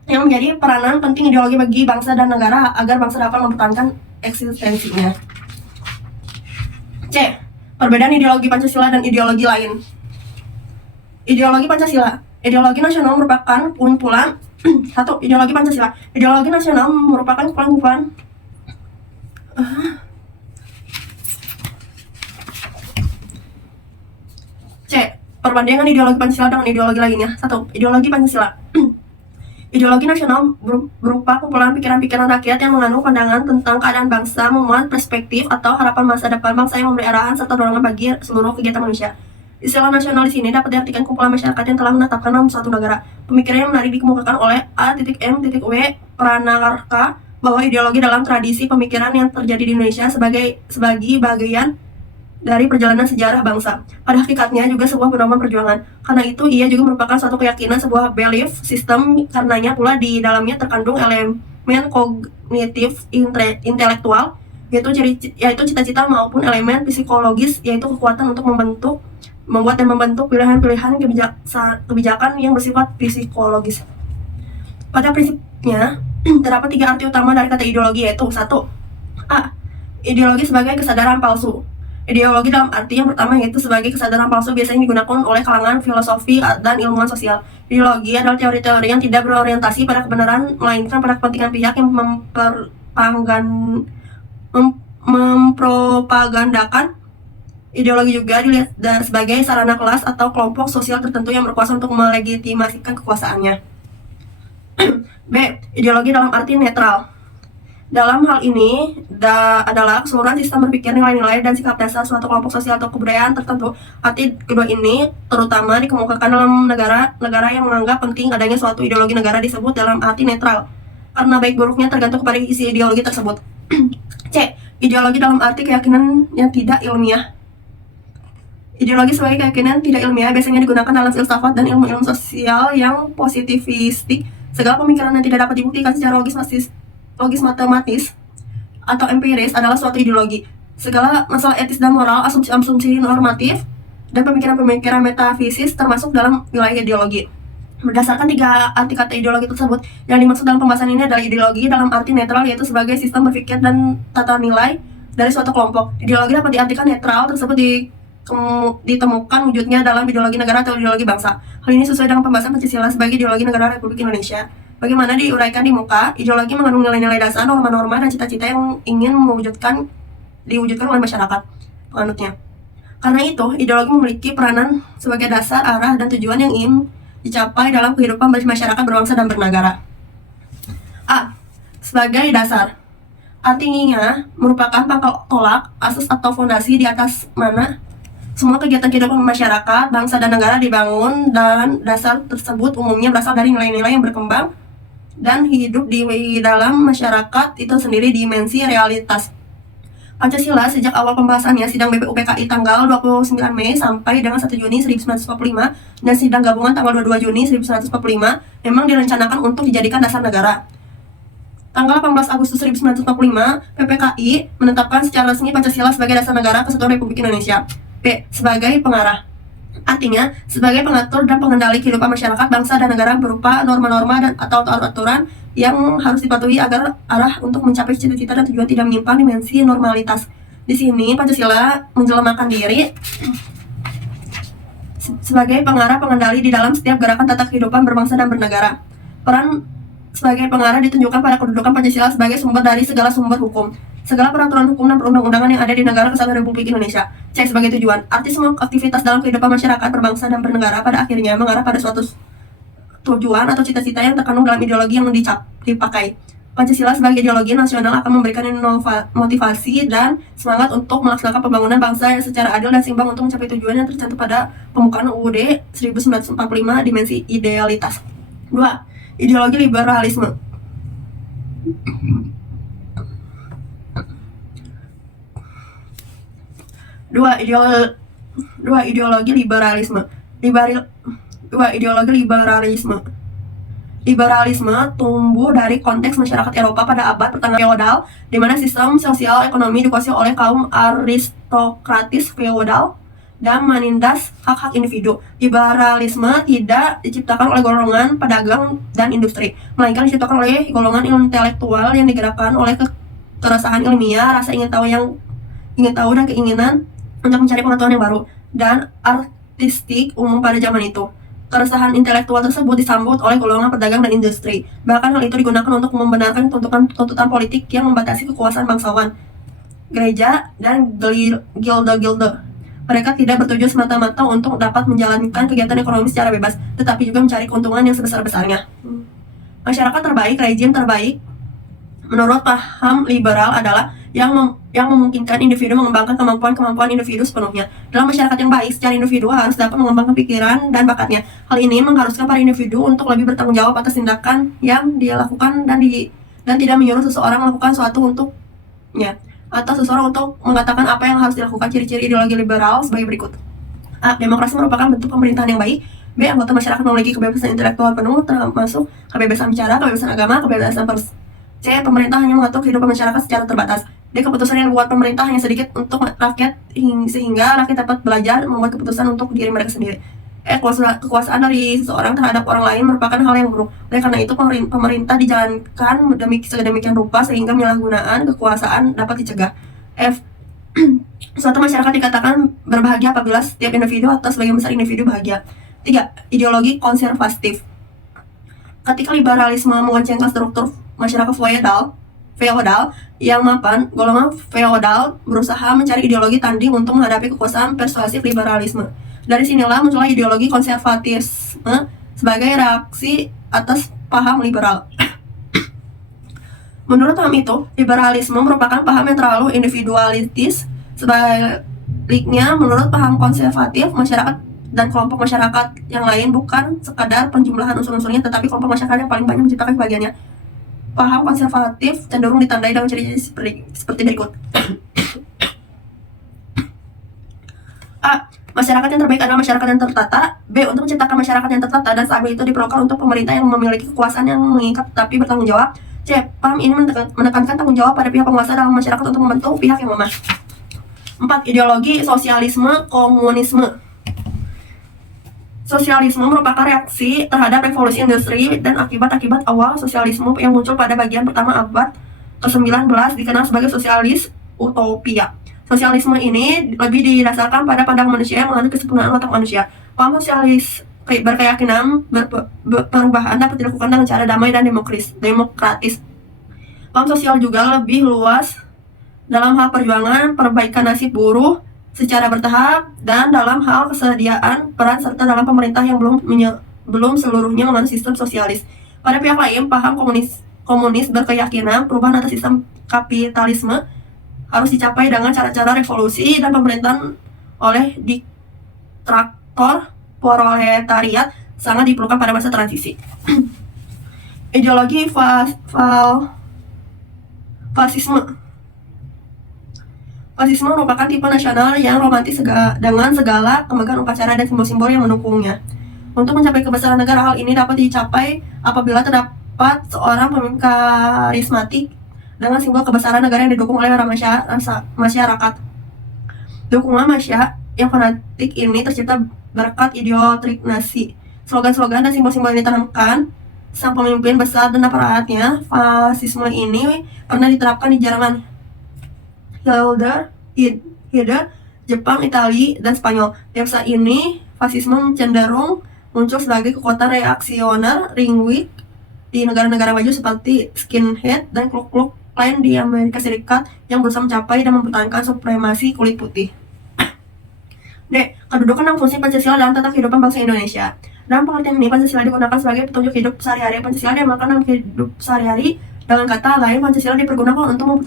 yang menjadi peranan penting ideologi bagi bangsa dan negara agar bangsa dapat mempertahankan eksistensinya. C. Perbedaan ideologi Pancasila dan ideologi lain. Ideologi Pancasila. Ideologi nasional merupakan kumpulan 1. Ideologi Pancasila. Ideologi nasional merupakan kumpulan C. Perbandingan ideologi Pancasila dengan ideologi lainnya. 1. Ideologi Pancasila. Ideologi nasional berupa kumpulan pikiran-pikiran rakyat yang mengandung pandangan tentang keadaan bangsa, memuat perspektif atau harapan masa depan bangsa yang memberi arahan serta dorongan bagi seluruh kegiatan manusia. Istilah nasional di sini dapat diartikan kumpulan masyarakat yang telah menetapkan dalam suatu negara. Pemikiran yang menarik dikemukakan oleh A.M.W. Pranarka bahwa ideologi dalam tradisi pemikiran yang terjadi di Indonesia sebagai bagian dari perjalanan sejarah bangsa. Pada hakikatnya juga sebuah pedoman perjuangan. Karena itu ia juga merupakan suatu keyakinan, sebuah belief system, karenanya pula di dalamnya terkandung elemen kognitif intelektual, yaitu cita-cita maupun elemen psikologis, yaitu kekuatan untuk membuat dan membentuk pilihan-pilihan kebijakan yang bersifat psikologis. Pada prinsipnya, terdapat 3 arti utama dari kata ideologi, yaitu 1. A. Ideologi sebagai kesadaran palsu. Ideologi dalam arti yang pertama yaitu sebagai kesadaran palsu biasanya digunakan oleh kalangan filosofi dan ilmuwan sosial. Ideologi adalah teori-teori yang tidak berorientasi pada kebenaran, melainkan pada kepentingan pihak yang mempropagandakan. Ideologi juga dilihat sebagai sarana kelas atau kelompok sosial tertentu yang berkuasa untuk melegitimasikan kekuasaannya. B. Ideologi dalam arti netral. Dalam hal ini adalah keseluruhan sistem berpikir, nilai-nilai, dan sikap dasar suatu kelompok sosial atau kebudayaan tertentu. Arti kedua ini terutama dikemukakan dalam negara yang menganggap penting adanya suatu ideologi negara disebut dalam arti netral, karena baik buruknya tergantung kepada isi ideologi tersebut. C. Ideologi dalam arti keyakinan yang tidak ilmiah. Ideologi sebagai keyakinan tidak ilmiah biasanya digunakan dalam filsafat dan ilmu-ilmu sosial yang positivistik. Segala pemikiran yang tidak dapat dibuktikan secara logis matematis atau empiris adalah suatu ideologi. Segala masalah etis dan moral, asumsi-asumsi normatif, dan pemikiran-pemikiran metafisis termasuk dalam wilayah ideologi. Berdasarkan 3 arti kata ideologi tersebut, yang dimaksud dalam pembahasan ini adalah ideologi dalam arti netral, yaitu sebagai sistem berpikir dan tata nilai dari suatu kelompok. Ideologi dapat diartikan netral tersebut ditemukan wujudnya dalam ideologi negara atau ideologi bangsa. Hal ini sesuai dengan pembahasan Pancasila sebagai ideologi negara Republik Indonesia. Bagaimana diuraikan di muka, ideologi mengandung nilai-nilai dasar, norma-norma, dan cita-cita yang ingin diwujudkan oleh masyarakat penganutnya. Karena itu, ideologi memiliki peranan sebagai dasar, arah, dan tujuan yang ingin dicapai dalam kehidupan masyarakat berbangsa dan bernegara. A. Sebagai dasar. Artinya merupakan pangkal tolak, asas atau fondasi di atas mana semua kegiatan kehidupan masyarakat, bangsa, dan negara dibangun, dan dasar tersebut umumnya berasal dari nilai-nilai yang berkembang dan hidup di dalam masyarakat itu sendiri, dimensi realitas. Pancasila sejak awal pembahasannya sidang BPUPKI tanggal 29 Mei sampai dengan 1 Juni 1945 dan sidang gabungan tanggal 22 Juni 1945 memang direncanakan untuk dijadikan dasar negara. Tanggal 18 Agustus 1945, PPKI menetapkan secara resmi Pancasila sebagai dasar negara kesatuan Republik Indonesia. B. Sebagai pengarah. Artinya, sebagai pengatur dan pengendali kehidupan masyarakat, bangsa, dan negara berupa norma-norma dan atau aturan yang harus dipatuhi agar arah untuk mencapai cita-cita dan tujuan tidak menyimpang dimensi normalitas. Di sini, Pancasila menjelmakan diri sebagai pengarah pengendali di dalam setiap gerakan tata kehidupan berbangsa dan bernegara. Peran sebagai pengarah ditunjukkan pada kedudukan Pancasila sebagai sumber dari segala sumber hukum, segala peraturan hukum dan perundang-undangan yang ada di negara kesatuan Republik Indonesia. C. Sebagai tujuan. Arti semua aktivitas dalam kehidupan masyarakat berbangsa dan bernegara pada akhirnya mengarah pada suatu tujuan atau cita-cita yang terkandung dalam ideologi yang dipakai. Pancasila sebagai ideologi nasional akan memberikan motivasi dan semangat untuk melaksanakan pembangunan bangsa yang secara adil dan seimbang untuk mencapai tujuan yang tercantum pada pembukaan UUD 1945 dimensi idealitas. 2. Ideologi liberalisme. Dua ideologi liberalisme. Liberalisme tumbuh dari konteks masyarakat Eropa pada abad pertengahan feodal, di mana sistem sosial ekonomi dikuasai oleh kaum aristokratis feodal dan menindas hak-hak individu. Liberalisme tidak diciptakan oleh golongan pedagang dan industri, melainkan diciptakan oleh golongan intelektual yang digerakkan oleh keresahan ilmiah, rasa ingin tahu dan keinginan untuk mencari pengetahuan yang baru dan artistik umum pada zaman itu. Keresahan intelektual tersebut disambut oleh golongan pedagang dan industri. Bahkan hal itu digunakan untuk membenarkan tuntutan politik yang membatasi kekuasaan bangsawan, gereja, dan gilde-gilde. Mereka tidak bertujuan semata-mata untuk dapat menjalankan kegiatan ekonomi secara bebas, tetapi juga mencari keuntungan yang sebesar-besarnya. Masyarakat terbaik, rejim terbaik, menurut paham liberal adalah yang memungkinkan individu mengembangkan kemampuan individu sepenuhnya. Dalam masyarakat yang baik, secara individu harus dapat mengembangkan pikiran dan bakatnya. Hal ini mengharuskan para individu untuk lebih bertanggung jawab atas tindakan yang dia lakukan dan tidak menyuruh seseorang melakukan suatu untuknya, atau seseorang untuk mengatakan apa yang harus dilakukan. Ciri-ciri ideologi liberal sebagai berikut. A. Demokrasi merupakan bentuk pemerintahan yang baik. B. Anggota masyarakat memiliki kebebasan intelektual penuh, termasuk kebebasan bicara, kebebasan agama, kebebasan C. Pemerintah hanya mengatur kehidupan masyarakat secara terbatas. D. Keputusan yang dibuat pemerintah hanya sedikit untuk rakyat sehingga rakyat dapat belajar membuat keputusan untuk diri mereka sendiri. E. Kekuasaan dari seseorang terhadap orang lain merupakan hal yang buruk. Oleh karena itu, pemerintah dijalankan sedemikian rupa sehingga penyalahgunaan kekuasaan dapat dicegah. F. Suatu masyarakat dikatakan berbahagia apabila setiap individu atau sebagian besar individu bahagia. 3. Ideologi konservatif. Ketika liberalisme mengoncengkan struktur masyarakat feodal yang mapan, golongan feodal berusaha mencari ideologi tanding untuk menghadapi kekuasaan persuasif liberalisme. Dari sinilah muncullah ideologi konservatisme sebagai reaksi atas paham liberal. Menurut paham itu, liberalisme merupakan paham yang terlalu individualistis. Sebaliknya, menurut paham konservatif, masyarakat dan kelompok masyarakat yang lain bukan sekadar penjumlahan unsur-unsurnya, tetapi kelompok masyarakat yang paling banyak menciptakan kebahagiaannya. Paham konservatif cenderung ditandai dengan ciri-ciri seperti berikut. A. Masyarakat yang terbaik adalah masyarakat yang tertata. B. Untuk menciptakan masyarakat yang tertata dan stabil itu diperlukan untuk pemerintah yang memiliki kekuasaan yang mengikat tetapi bertanggung jawab. C. Paham ini menekankan tanggung jawab pada pihak penguasa dalam masyarakat untuk membentuk pihak yang lemah. 4. Ideologi sosialisme komunisme. Sosialisme merupakan reaksi terhadap revolusi industri dan akibat-akibat awal sosialisme yang muncul pada bagian pertama abad ke-19 dikenal sebagai sosialis utopia. Sosialisme ini lebih didasarkan pada pandangan manusia yang mengandung kesempurnaan otak manusia. Paham sosialis berkeyakinan perubahan dapat dilakukan dengan cara damai dan demokratis. Paham sosial juga lebih luas dalam hal perjuangan perbaikan nasib buruh secara bertahap dan dalam hal kesediaan peran serta dalam pemerintah yang belum seluruhnya menganut sistem sosialis. Pada pihak lain, paham komunis berkeyakinan perubahan atas sistem kapitalisme harus dicapai dengan cara-cara revolusi dan pemerintahan oleh diktator proletariat sangat diperlukan pada masa transisi. Ideologi fasisme. Fasisme merupakan tipe nasional yang romantis dengan segala kemegahan upacara dan simbol-simbol yang mendukungnya. Untuk mencapai kebesaran negara, hal ini dapat dicapai apabila terdapat seorang pemimpin karismatik dengan simbol kebesaran negara yang didukung oleh masyarakat. Dukungan masyarakat yang fanatik ini tercipta berkat indoktrinasi. Slogan-slogan dan simbol-simbol yang ditanamkan sang pemimpin besar dan aparatnya. Fasisme ini pernah diterapkan di Jerman, Hitler, Jepang, Italia, dan Spanyol. Di masa ini, fasisme cenderung muncul sebagai kekuatan reaksioner ringwig di negara-negara maju seperti skinhead dan Ku-Klux Klan di Amerika Serikat yang berusaha mencapai dan mempertahankan supremasi kulit putih. D. Kedudukan dan fungsi Pancasila dalam tata kehidupan bangsa Indonesia. Dalam pengertian ini, Pancasila digunakan sebagai petunjuk hidup sehari-hari. Pancasila diamalkan dalam hidup sehari-hari. Dengan kata lain, Pancasila dipergunakan untuk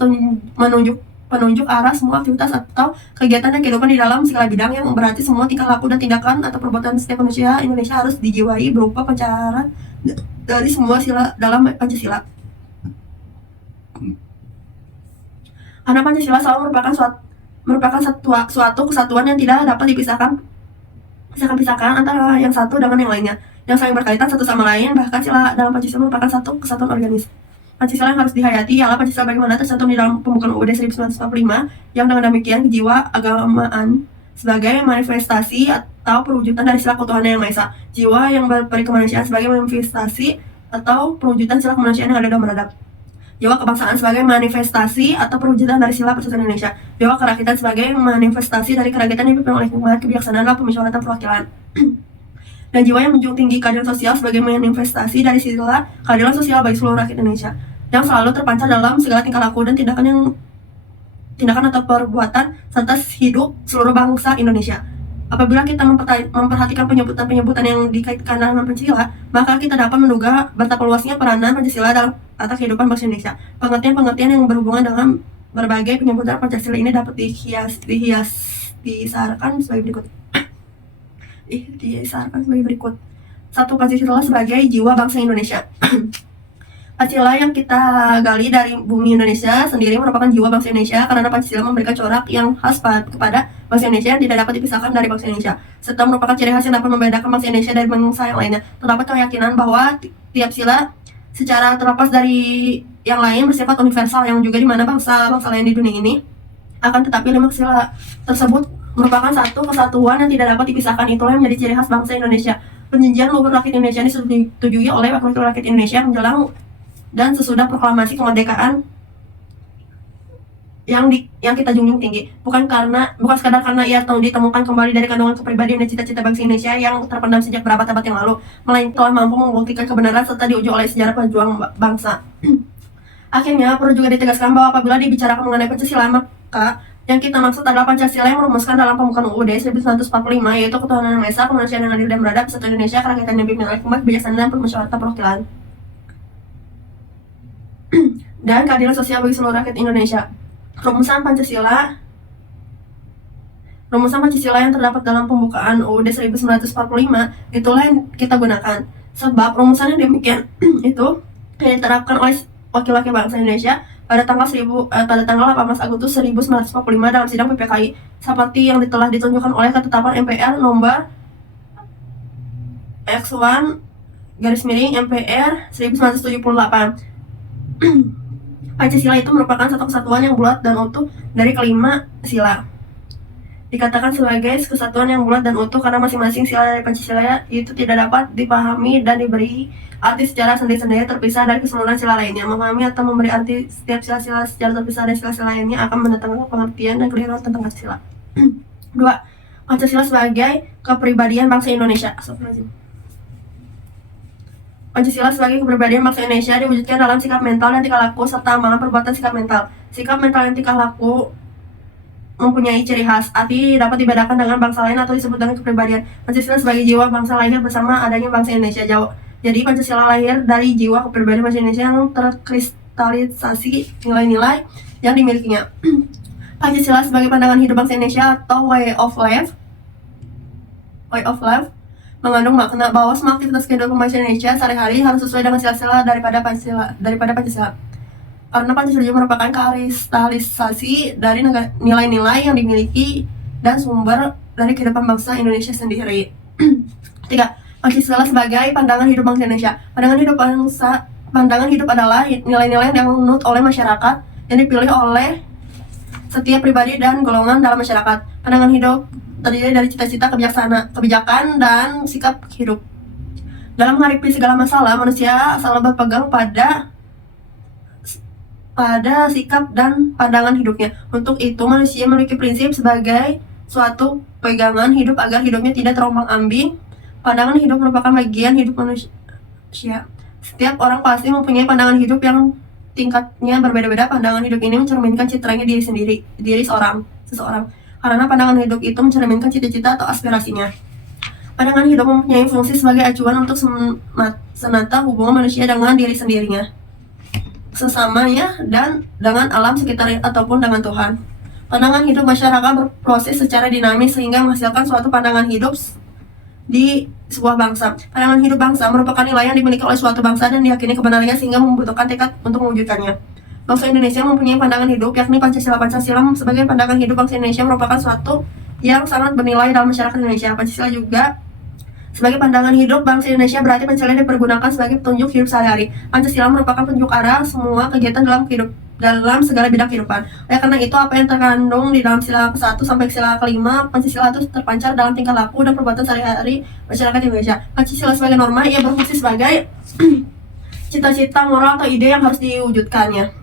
penunjuk arah semua aktivitas atau kegiatan dan kehidupan di dalam segala bidang, yang berarti semua tingkah laku dan tindakan atau perbuatan setiap manusia Indonesia harus dijiwai berupa pancaran dari semua sila dalam Pancasila. Karena Pancasila selalu merupakan suatu kesatuan yang tidak dapat dipisahkan antara yang satu dengan yang lainnya, yang saling berkaitan satu sama lain. Bahkan sila dalam Pancasila merupakan satu kesatuan organis. Pancasila yang harus dihayati ialah Pancasila bagaimana tercantum di dalam pembukaan UUD 1945, yang dengan demikian kejiwagamaan sebagai manifestasi atau perwujudan dari sila ketuhanan yang Maha Esa. Jiwa yang berperi kemanusiaan sebagai manifestasi atau perwujudan sila kemanusiaan yang ada dan beradab. Jiwa kebangsaan sebagai manifestasi atau perwujudan dari sila persatuan Indonesia. Jiwa kerakyatan sebagai manifestasi dari kerakyatan yang dipimpin oleh hikmat, kebijaksanaan, dan permusyawaratan perwakilan. Dan jiwa yang menjunjung tinggi keadilan sosial sebagai manifestasi dari sila keadilan sosial bagi seluruh rakyat Indonesia, yang selalu terpancar dalam segala tingkah laku dan tindakan atau perbuatan serta hidup seluruh bangsa Indonesia. Apabila kita memperhatikan penyebutan yang dikaitkan dengan Pancasila, maka kita dapat menduga betapa luasnya peranan Pancasila dalam tata kehidupan bangsa Indonesia. Pengertian-pengertian yang berhubungan dengan berbagai penyebutan Pancasila ini dapat disarkan sebagai berikut. 1. Pancasila sebagai jiwa bangsa Indonesia. Pancasila yang kita gali dari bumi Indonesia sendiri merupakan jiwa bangsa Indonesia, karena Pancasila memberikan corak yang khas kepada bangsa Indonesia yang tidak dapat dipisahkan dari bangsa Indonesia, serta merupakan ciri khas yang dapat membedakan bangsa Indonesia dari bangsa yang lainnya. Terdapat keyakinan bahwa tiap sila secara terlepas dari yang lain bersifat universal, yang juga dimana bangsa-bangsa lain di dunia ini akan tetapi 5 sila tersebut merupakan satu kesatuan yang tidak dapat dipisahkan. Itulah yang menjadi ciri khas bangsa Indonesia. Penjinjian luhur rakyat Indonesia ini disetujui oleh Wakil Rakyat Indonesia menjelang dan sesudah proklamasi kemerdekaan yang kita junjung tinggi, bukan sekadar karena ia ditemukan kembali dari kandungan kepribadian dan cita-cita bangsa Indonesia yang terpendam sejak berabad-abad yang lalu, melainkan telah mampu membuktikan kebenaran serta diuji oleh sejarah perjuangan bangsa. Akhirnya, perlu juga ditegaskan bahwa apabila dibicarakan mengenai Pancasila, maka yang kita maksud adalah Pancasila yang merumuskan dalam pembukaan UUD 1945, yaitu ketuhanan yang Esa, kemanusiaan yang adil dan beradab, kesatuan Indonesia, kerakyatan yang dipimpin oleh hikmat, kebijaksanaan, dan permusyawaratan perwakilan, dan keadilan sosial bagi seluruh rakyat Indonesia. Rumusan Pancasila yang terdapat dalam pembukaan UUD 1945 itulah yang kita gunakan. Sebab rumusan yang demikian itu diterapkan oleh wakil-wakil bangsa Indonesia pada tanggal 18 Agustus 1945 dalam sidang PPKI, seperti yang telah ditunjukkan oleh ketetapan MPR nomor X1/MPR 1978. Pancasila itu merupakan satu kesatuan yang bulat dan utuh dari kelima sila. Dikatakan sebagai kesatuan yang bulat dan utuh karena masing-masing sila dari Pancasila itu tidak dapat dipahami dan diberi arti secara sendiri-sendiri terpisah dari keseluruhan sila lainnya. Memahami atau memberi arti setiap sila-sila secara terpisah dari sila-sila lainnya akan mendatangkan pengertian dan keliruan tentang Pancasila. 2. Pancasila sebagai kepribadian bangsa Indonesia. Pancasila sebagai kepribadian bangsa Indonesia diwujudkan dalam sikap mental dan tingkah laku serta amalan perbuatan sikap mental. Sikap mental dan tingkah laku mempunyai ciri khas, arti dapat dibedakan dengan bangsa lain atau disebut dengan kepribadian. Pancasila sebagai jiwa bangsa lahir bersama adanya bangsa Indonesia jauh. Jadi Pancasila lahir dari jiwa kepribadian bangsa Indonesia yang terkristalisasi nilai-nilai yang dimilikinya. Pancasila sebagai pandangan hidup bangsa Indonesia atau way of life mengandung makna bahwa semua aktivitas kehidupan bangsa Indonesia sehari-hari harus sesuai dengan sila-sila daripada Pancasila. Karena Pancasila juga merupakan kristalisasi dari nilai-nilai yang dimiliki dan sumber dari kehidupan bangsa Indonesia sendiri. 3. Pancasila sebagai pandangan hidup bangsa Indonesia. Pandangan hidup adalah nilai-nilai yang dianut oleh masyarakat yang dipilih oleh setiap pribadi dan golongan dalam masyarakat. Pandangan hidup terdiri dari cita-cita, kebijakan, dan sikap hidup. Dalam menghadapi segala masalah, manusia selalu berpegang pada sikap dan pandangan hidupnya. Untuk itu, manusia memiliki prinsip sebagai suatu pegangan hidup agar hidupnya tidak terombang-ambing. Pandangan hidup merupakan bagian hidup manusia. Setiap orang pasti mempunyai pandangan hidup yang tingkatnya berbeda-beda. Pandangan hidup ini mencerminkan citranya diri seseorang. Karena pandangan hidup itu mencerminkan cita-cita atau aspirasinya. Pandangan hidup mempunyai fungsi sebagai acuan untuk senata hubungan manusia dengan diri sendirinya, sesamanya, dan dengan alam sekitar ataupun dengan Tuhan. Pandangan hidup masyarakat berproses secara dinamis sehingga menghasilkan suatu pandangan hidup di sebuah bangsa. Pandangan hidup bangsa merupakan nilai yang dimiliki oleh suatu bangsa dan diyakini kebenarannya sehingga membutuhkan tekad untuk mewujudkannya. Bangsa Indonesia mempunyai pandangan hidup, yakni Pancasila. Pancasila sebagai pandangan hidup bangsa Indonesia merupakan suatu yang sangat bernilai dalam masyarakat Indonesia. Pancasila juga sebagai pandangan hidup bangsa Indonesia berarti Pancasila dipergunakan sebagai petunjuk hidup sehari-hari. Pancasila merupakan petunjuk arah semua kegiatan dalam segala bidang kehidupan. Oleh karena itu, apa yang terkandung di dalam sila ke-1 sampai sila ke-5 Pancasila itu terpancar dalam tingkah laku dan perbuatan sehari-hari masyarakat Indonesia. Pancasila sebagai norma, ia berfungsi sebagai cita-cita moral atau ide yang harus diwujudkannya.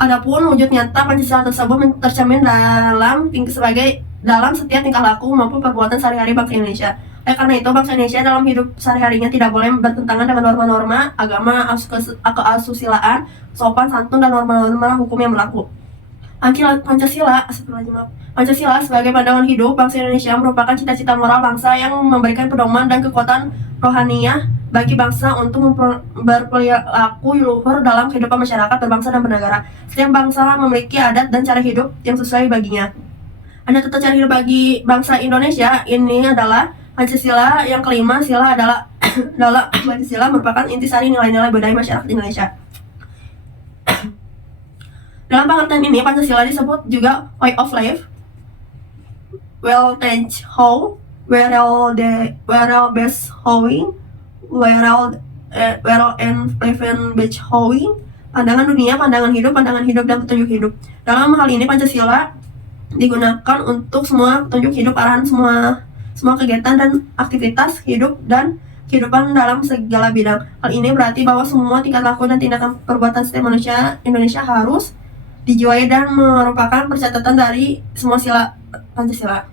Adapun wujud nyata Pancasila tersebut tercermin dalam setiap tingkah laku maupun perbuatan sehari-hari bangsa Indonesia. Oleh karena itu, bangsa Indonesia dalam hidup sehari-harinya tidak boleh bertentangan dengan norma-norma agama, keasusilaan, sopan santun, dan norma-norma hukum yang berlaku. Pancasila sebagai pandangan hidup bangsa Indonesia merupakan cita-cita moral bangsa yang memberikan pedoman dan kekuatan rohaniah bagi bangsa untuk berperilaku luhur dalam kehidupan masyarakat, berbangsa, dan bernegara. Setiap bangsa memiliki adat dan cara hidup yang sesuai baginya. Adat atau cara hidup bagi bangsa Indonesia ini adalah Pancasila. Yang kelima sila adalah Pancasila merupakan intisari nilai-nilai budaya masyarakat Indonesia. Dalam pengertian ini, Pancasila disebut juga way of life, well teach how, where all best howing, where all and prevent beach howing, pandangan dunia, pandangan hidup, dan petunjuk hidup. Dalam hal ini, Pancasila digunakan untuk semua petunjuk hidup, arahan semua kegiatan dan aktivitas hidup dan kehidupan dalam segala bidang. Hal ini berarti bahwa semua tingkah laku dan tindakan perbuatan setiap manusia Indonesia harus dijiwai dan merupakan percatatan dari semua sila Pancasila.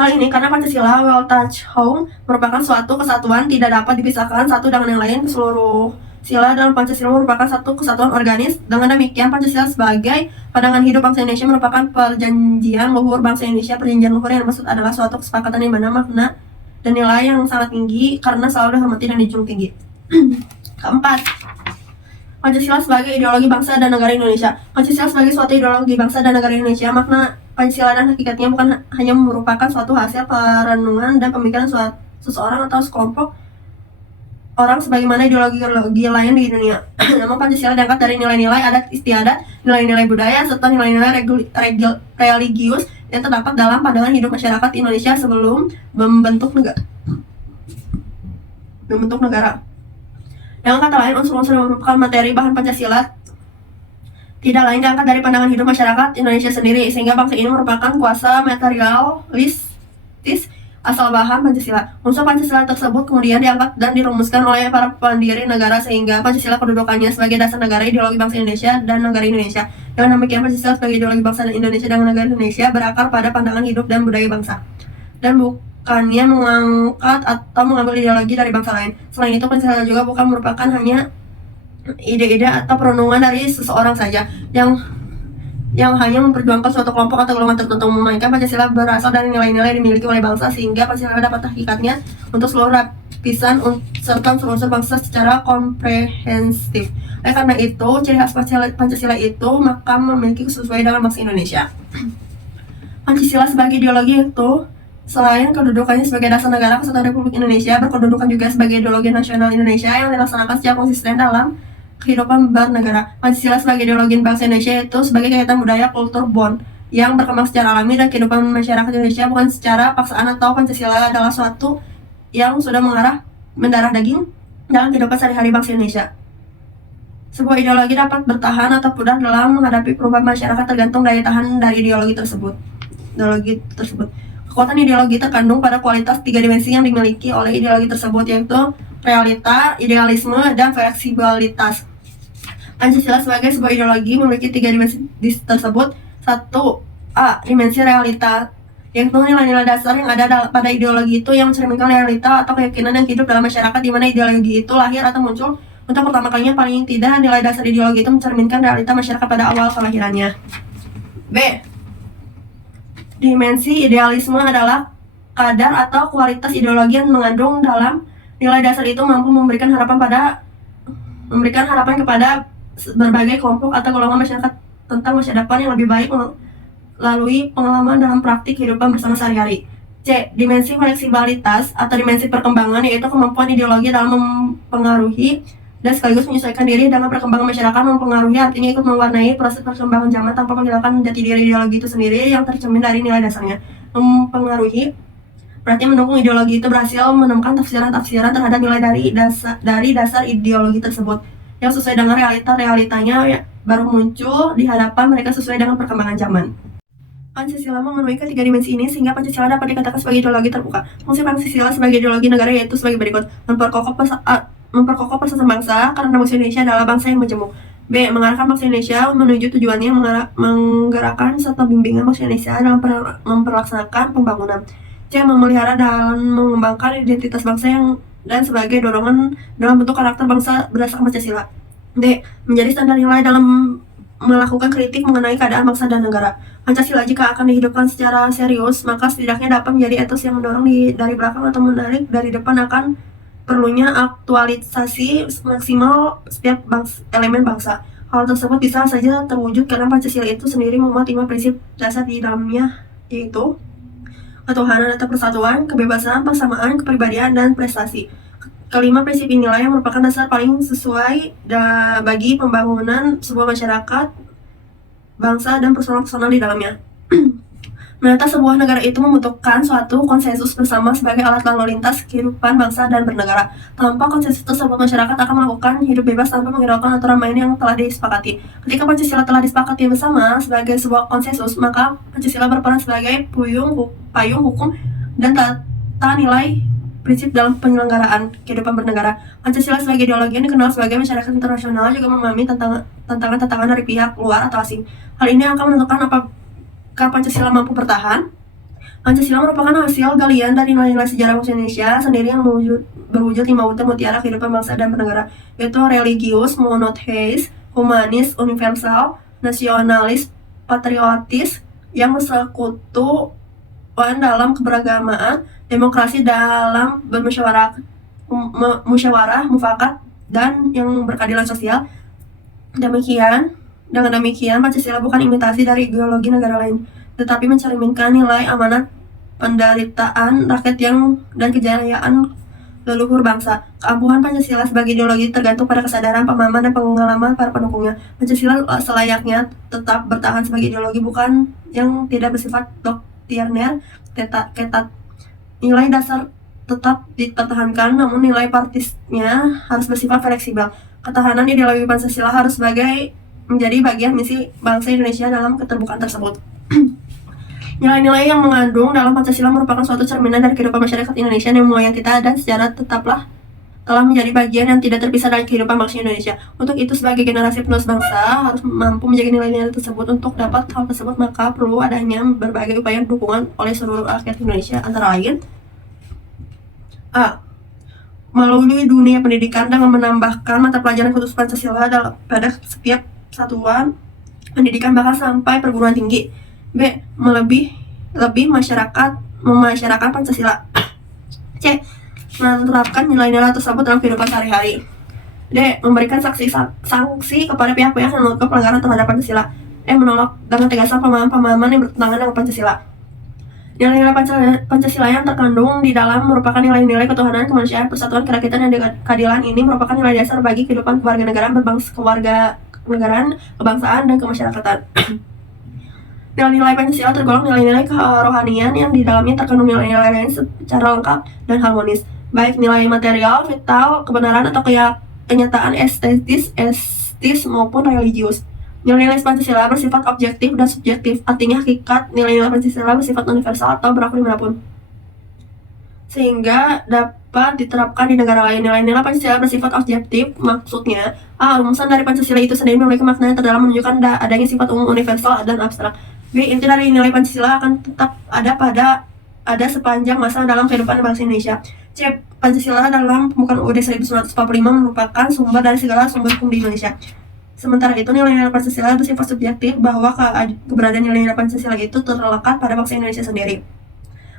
Hal ini karena Pancasila Well Touch Home merupakan suatu kesatuan tidak dapat dipisahkan satu dengan yang lain. Seluruh sila dalam Pancasila merupakan satu kesatuan organis. Dengan demikian, Pancasila sebagai pandangan hidup bangsa Indonesia merupakan perjanjian luhur bangsa Indonesia. Perjanjian luhur yang dimaksud adalah suatu kesepakatan yang mana makna dan nilai yang sangat tinggi karena selalu dihormati dan dijunjung tinggi. Keempat, Pancasila sebagai ideologi bangsa dan negara Indonesia. Pancasila sebagai suatu ideologi bangsa dan negara Indonesia. Makna Pancasila dan hakikatnya bukan hanya merupakan suatu hasil perenungan dan pemikiran seseorang atau sekelompok orang sebagaimana ideologi-ideologi lain di dunia. Namun Pancasila diangkat dari nilai-nilai adat istiadat, nilai-nilai budaya, serta nilai-nilai religius yang terdapat dalam pandangan hidup masyarakat Indonesia sebelum membentuk negara. Dengan kata lain, unsur-unsur yang merupakan materi bahan Pancasila tidak lain diangkat dari pandangan hidup masyarakat Indonesia sendiri, sehingga bangsa ini merupakan kuasa materialistis asal bahan Pancasila. Unsur Pancasila tersebut kemudian diangkat dan dirumuskan oleh para pendiri negara, sehingga Pancasila kedudukannya sebagai dasar negara, ideologi bangsa Indonesia dan negara Indonesia. Dengan demikian, Pancasila sebagai ideologi bangsa dan Indonesia dan negara Indonesia berakar pada pandangan hidup dan budaya bangsa, dan bukannya mengangkat atau mengambil ideologi dari bangsa lain. Selain itu, Pancasila juga bukan merupakan hanya ide-ide atau perenungan dari seseorang saja yang hanya memperjuangkan suatu kelompok atau golongan tertentu, melainkan Pancasila berasal dari nilai-nilai yang dimiliki oleh bangsa, sehingga Pancasila dapat hakikatnya untuk seluruh lapisan serta unsur-unsur bangsa secara komprehensif. Oleh karena itu, ciri khas Pancasila itu maka memiliki kesesuaian dengan bangsa Indonesia. Pancasila sebagai ideologi itu selain kedudukannya sebagai dasar negara kesatuan Republik Indonesia, berkedudukan juga sebagai ideologi nasional Indonesia yang dilaksanakan secara konsisten dalam kehidupan bernegara. Pancasila sebagai ideologi bangsa Indonesia itu sebagai kegiatan budaya kultur bond yang berkembang secara alami dan kehidupan masyarakat Indonesia bukan secara paksaan, atau Pancasila adalah suatu yang sudah mendarah daging dalam kehidupan sehari-hari bangsa Indonesia. Sebuah ideologi dapat bertahan atau pudar dalam menghadapi perubahan masyarakat tergantung daya tahan dari ideologi tersebut. Kekuatan ideologi terkandung pada kualitas 3 dimensi yang dimiliki oleh ideologi tersebut, yaitu realita, idealisme, dan fleksibilitas. Pancasila sebagai sebuah ideologi memiliki 3 dimensi tersebut. 1. Dimensi realita, yaitu nilai-nilai dasar yang ada pada ideologi itu yang mencerminkan realita atau keyakinan yang hidup dalam masyarakat, di mana ideologi itu lahir atau muncul untuk pertama kalinya. Paling tidak, nilai dasar ideologi itu mencerminkan realita masyarakat pada awal kelahirannya. B. Dimensi idealisme adalah kadar atau kualitas ideologi yang mengandung dalam nilai dasar itu mampu memberikan harapan kepada berbagai kelompok atau golongan masyarakat tentang masa depan yang lebih baik melalui pengalaman dalam praktik kehidupan bersama sehari-hari. C. Dimensi fleksibilitas atau dimensi perkembangan, yaitu kemampuan ideologi dalam mempengaruhi dan sekaligus menyesuaikan diri dengan perkembangan masyarakat. Mempengaruhi artinya ikut mewarnai proses perkembangan zaman tanpa menghilangkan jati diri ideologi itu sendiri yang tercermin dari nilai dasarnya. Mempengaruhi berarti mendukung ideologi itu berhasil menemukan tafsiran-tafsiran terhadap nilai dari dasar ideologi tersebut yang sesuai dengan realitanya baru muncul di hadapan mereka sesuai dengan perkembangan zaman. Pancasila memenuhi ketiga dimensi ini sehingga Pancasila dapat dikatakan sebagai ideologi terbuka. Fungsi Pancasila sebagai ideologi negara yaitu sebagai berikut: memperkokoh persatuan bangsa karena bangsa Indonesia adalah bangsa yang majemuk. B. Mengarahkan bangsa Indonesia menuju tujuannya, menggerakkan serta bimbingan bangsa Indonesia dalam memperlaksanakan pembangunan. C. Memelihara dan mengembangkan identitas bangsa dan sebagai dorongan dalam bentuk karakter bangsa berdasarkan Pancasila. D. Menjadi standar nilai dalam melakukan kritik mengenai keadaan bangsa dan negara. Pancasila jika akan dihidupkan secara serius, maka setidaknya dapat menjadi etos yang mendorong dari belakang atau menarik dari depan akan perlunya aktualisasi maksimal setiap elemen bangsa. Hal tersebut bisa saja terwujud karena Pancasila itu sendiri memuat 5 prinsip dasar di dalamnya, yaitu ketuhanan atau persatuan, kebebasan, persamaan, kepribadian, dan prestasi. Kelima prinsip inilah yang merupakan dasar paling sesuai bagi pembangunan sebuah masyarakat, bangsa, dan personal-personal di dalamnya. Menata sebuah negara itu membutuhkan suatu konsensus bersama sebagai alat lalu lintas kehidupan bangsa dan bernegara. Tanpa konsensus tersebut, masyarakat akan melakukan hidup bebas tanpa menghiraukan aturan main yang telah disepakati. Ketika Pancasila telah disepakati bersama sebagai sebuah konsensus, maka Pancasila berperan sebagai payung hukum dan tata nilai prinsip dalam penyelenggaraan kehidupan bernegara. Pancasila sebagai ideologi yang dikenal sebagai masyarakat internasional juga memahami tantangan-tantangan dari pihak luar atau asing. Hal ini akan menentukan apakah Pancasila mampu bertahan. Pancasila merupakan hasil galian dari nilai-nilai sejarah bangsa Indonesia sendiri yang berwujud 5 butir mutiara kehidupan bangsa dan bernegara, yaitu religius, monotheis, humanis, universal, nasionalis, patriotis, yang bersekutuan dalam keberagamaan, demokrasi dalam bermusyawarah, mufakat, dan yang berkeadilan sosial. Dengan demikian, Pancasila bukan imitasi dari ideologi negara lain, tetapi mencerminkan nilai amanat penderitaan rakyat dan kejayaan leluhur bangsa. Keampuhan Pancasila sebagai ideologi tergantung pada kesadaran, pemahaman, dan pengalaman para pendukungnya. Pancasila selayaknya tetap bertahan sebagai ideologi bukan yang tidak bersifat doktriner, ketat. Nilai dasar tetap dipertahankan, namun nilai praktisnya harus bersifat fleksibel. Ketahanan ideologi Pancasila harus menjadi bagian misi bangsa Indonesia dalam keterbukaan tersebut. Nilai-nilai yang mengandung dalam Pancasila merupakan suatu cerminan dari kehidupan masyarakat Indonesia yang melayani kita dan sejarah telah menjadi bagian yang tidak terpisah dari kehidupan bangsa Indonesia. Untuk itu, sebagai generasi penerus bangsa harus mampu menjaga nilai-nilai tersebut. Untuk dapat hal tersebut, maka perlu adanya berbagai upaya dukungan oleh seluruh rakyat Indonesia, antara lain melalui dunia pendidikan dengan menambahkan mata pelajaran khusus Pancasila pada setiap satuan pendidikan bahkan sampai perguruan tinggi. B. Lebih memasyarakat Pancasila. C. Menerapkan nilai-nilai tersebut dalam kehidupan sehari-hari. D. Memberikan sanksi kepada pihak-pihak yang melakukan pelanggaran terhadap Pancasila. E. Menolak dengan tegasan pemahaman-pemahaman yang bertentangan dengan Pancasila. Nilai-nilai Pancasila yang terkandung di dalam merupakan nilai-nilai ketuhanan, kemanusiaan, persatuan, kerakyatan, dan keadilan. Ini merupakan nilai dasar bagi kehidupan kewarganegaraan, kebangsaan, dan kemasyarakatan. Nilai-nilai Pancasila tergolong nilai-nilai kerohanian yang di dalamnya terkandung nilai-nilai lain secara lengkap dan harmonis, baik nilai material, vital, kebenaran, atau kenyataan estetis maupun religius. Nilai-nilai Pancasila bersifat objektif dan subjektif, artinya hakikat nilai-nilai Pancasila bersifat universal atau berlaku dimanapun, sehingga dapat diterapkan di negara lain. Nilai-nilai Pancasila bersifat objektif, maksudnya rumusan dari Pancasila itu sendiri memiliki makna yang terdalam, menunjukkan adanya sifat umum, universal, dan abstrak. B. Inti dari nilai Pancasila akan tetap ada sepanjang masa dalam kehidupan bangsa Indonesia. C. Pancasila dalam pembukaan UUD 1945 merupakan sumber dari segala sumber hukum di Indonesia. Sementara itu, nilai-nilai Pancasila bersifat subjektif, bahwa keberadaan nilai-nilai Pancasila itu terlekat pada bangsa Indonesia sendiri.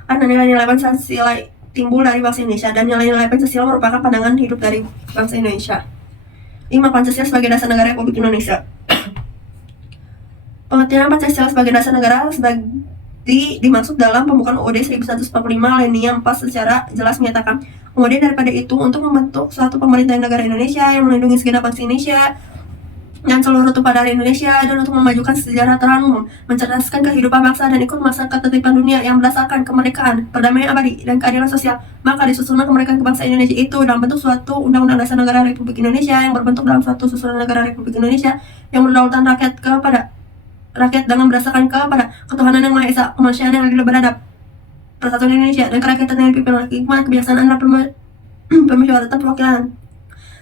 Karena nilai-nilai Pancasila timbul dari bangsa Indonesia, dan nilai-nilai Pancasila merupakan pandangan hidup dari bangsa Indonesia. 5. Pancasila sebagai dasar negara Republik Indonesia. Pengertian Pancasila sebagai dasar negara dimaksud dalam pembukaan UUD 1945 alinea 4 secara jelas menyatakan, kemudian daripada itu, untuk membentuk suatu pemerintahan negara Indonesia yang melindungi segenap bangsa Indonesia dan seluruh tumpah darah Indonesia, dan untuk memajukan kesejahteraan umum, mencerdaskan kehidupan bangsa, dan ikut memaksakan ketertiban dunia yang berdasarkan kemerdekaan, perdamaian abadi, dan keadilan sosial. Maka disusunlah kemerdekaan bangsa Indonesia itu dalam bentuk suatu Undang-Undang Dasar Negara Republik Indonesia yang berbentuk dalam suatu susunan negara Republik Indonesia yang berdaulat rakyat dengan berdasarkan kepada ketuhanan yang Maha Esa, kemanusiaan yang adil beradab, persatuan Indonesia, dan kerakyatan yang dipimpin oleh hikmah, kebijaksanaan, dan permusyawaratan perwakilan,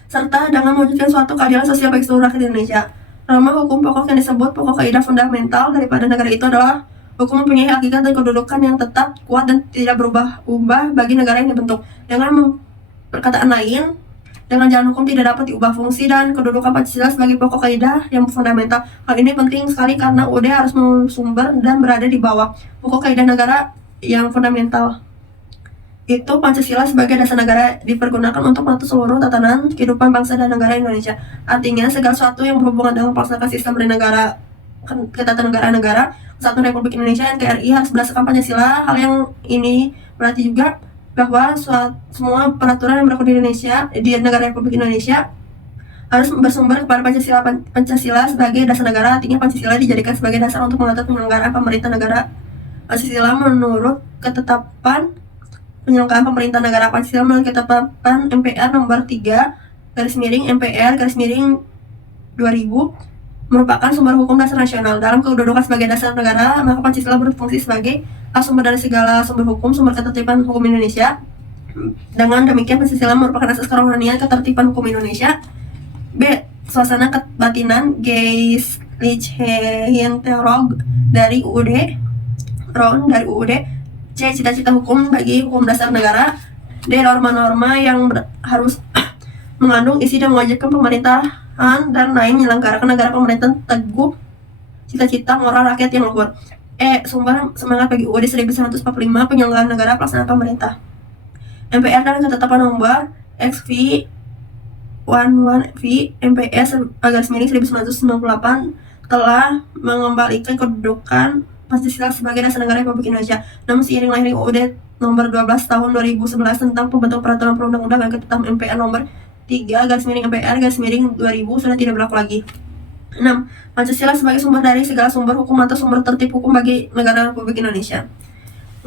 serta dengan mewujudkan suatu keadilan sosial bagi seluruh rakyat Indonesia. Norma hukum pokok yang disebut pokok kaidah fundamental daripada negara itu adalah hukum mempunyai hakikat dan kedudukan yang tetap, kuat, dan tidak berubah-ubah bagi negara yang dibentuk. Dengan perkataan lain, dengan jalan hukum tidak dapat diubah fungsi dan kedudukan Pancasila sebagai pokok kaidah yang fundamental. Hal ini penting sekali karena UUD harus bersumber dan berada di bawah pokok kaidah negara yang fundamental. Itu Pancasila sebagai dasar negara dipergunakan untuk mengatur seluruh tatanan kehidupan bangsa dan negara Indonesia. Artinya, segala sesuatu yang berhubungan dengan pelaksanaan sistem bernegara, ketatanegaraan Kesatuan Republik Indonesia NKRI harus berdasarkan Pancasila. Hal yang ini berarti juga bahwa semua peraturan yang berlaku di negara Republik Indonesia harus bersumber kepada Pancasila sebagai dasar negara. Artinya, Pancasila dijadikan sebagai dasar untuk mengatur penyelenggaraan pemerintah negara. Pancasila menurut ketetapan penyelenggaraan pemerintah negara. Pancasila menurut ketetapan MPR nomor 3/MPR/2000 merupakan sumber hukum dasar nasional. Dalam kedudukan sebagai dasar negara, maka Pancasila berfungsi sebagai sumber dari segala sumber hukum, sumber ketertiban hukum Indonesia. Dengan demikian, Pancasila merupakan asas kerohanian ketertiban hukum Indonesia. B. Suasana kebatinan Geistlichheitstheologie dari UUD. Ron dari UUD. C. Cita-cita hukum bagi hukum dasar negara. D. Norma-norma yang harus mengandung isi dan mewajibkan pemerintahan dan lain menyelenggarakan negara pemerintahan teguh cita-cita moral rakyat yang luhur. E. Sumber semangat bagi UUD 1945 penyelenggaraan negara pelaksanaan pemerintah. MPR dan ketetapan nomor XV 11V MPS garis miring 1998 telah mengembalikan kedudukan Pancasila sebagai dasar negara Republik Indonesia. Namun seiring lahirnya UUD nomor 12 tahun 2011 tentang pembentukan peraturan perundang-undangan ketetapan MPR nomor 3 garis miring MPR garis miring 2000 sudah tidak berlaku lagi. 6. Pancasila sebagai sumber dari segala sumber hukum atau sumber tertib hukum bagi negara Republik Indonesia.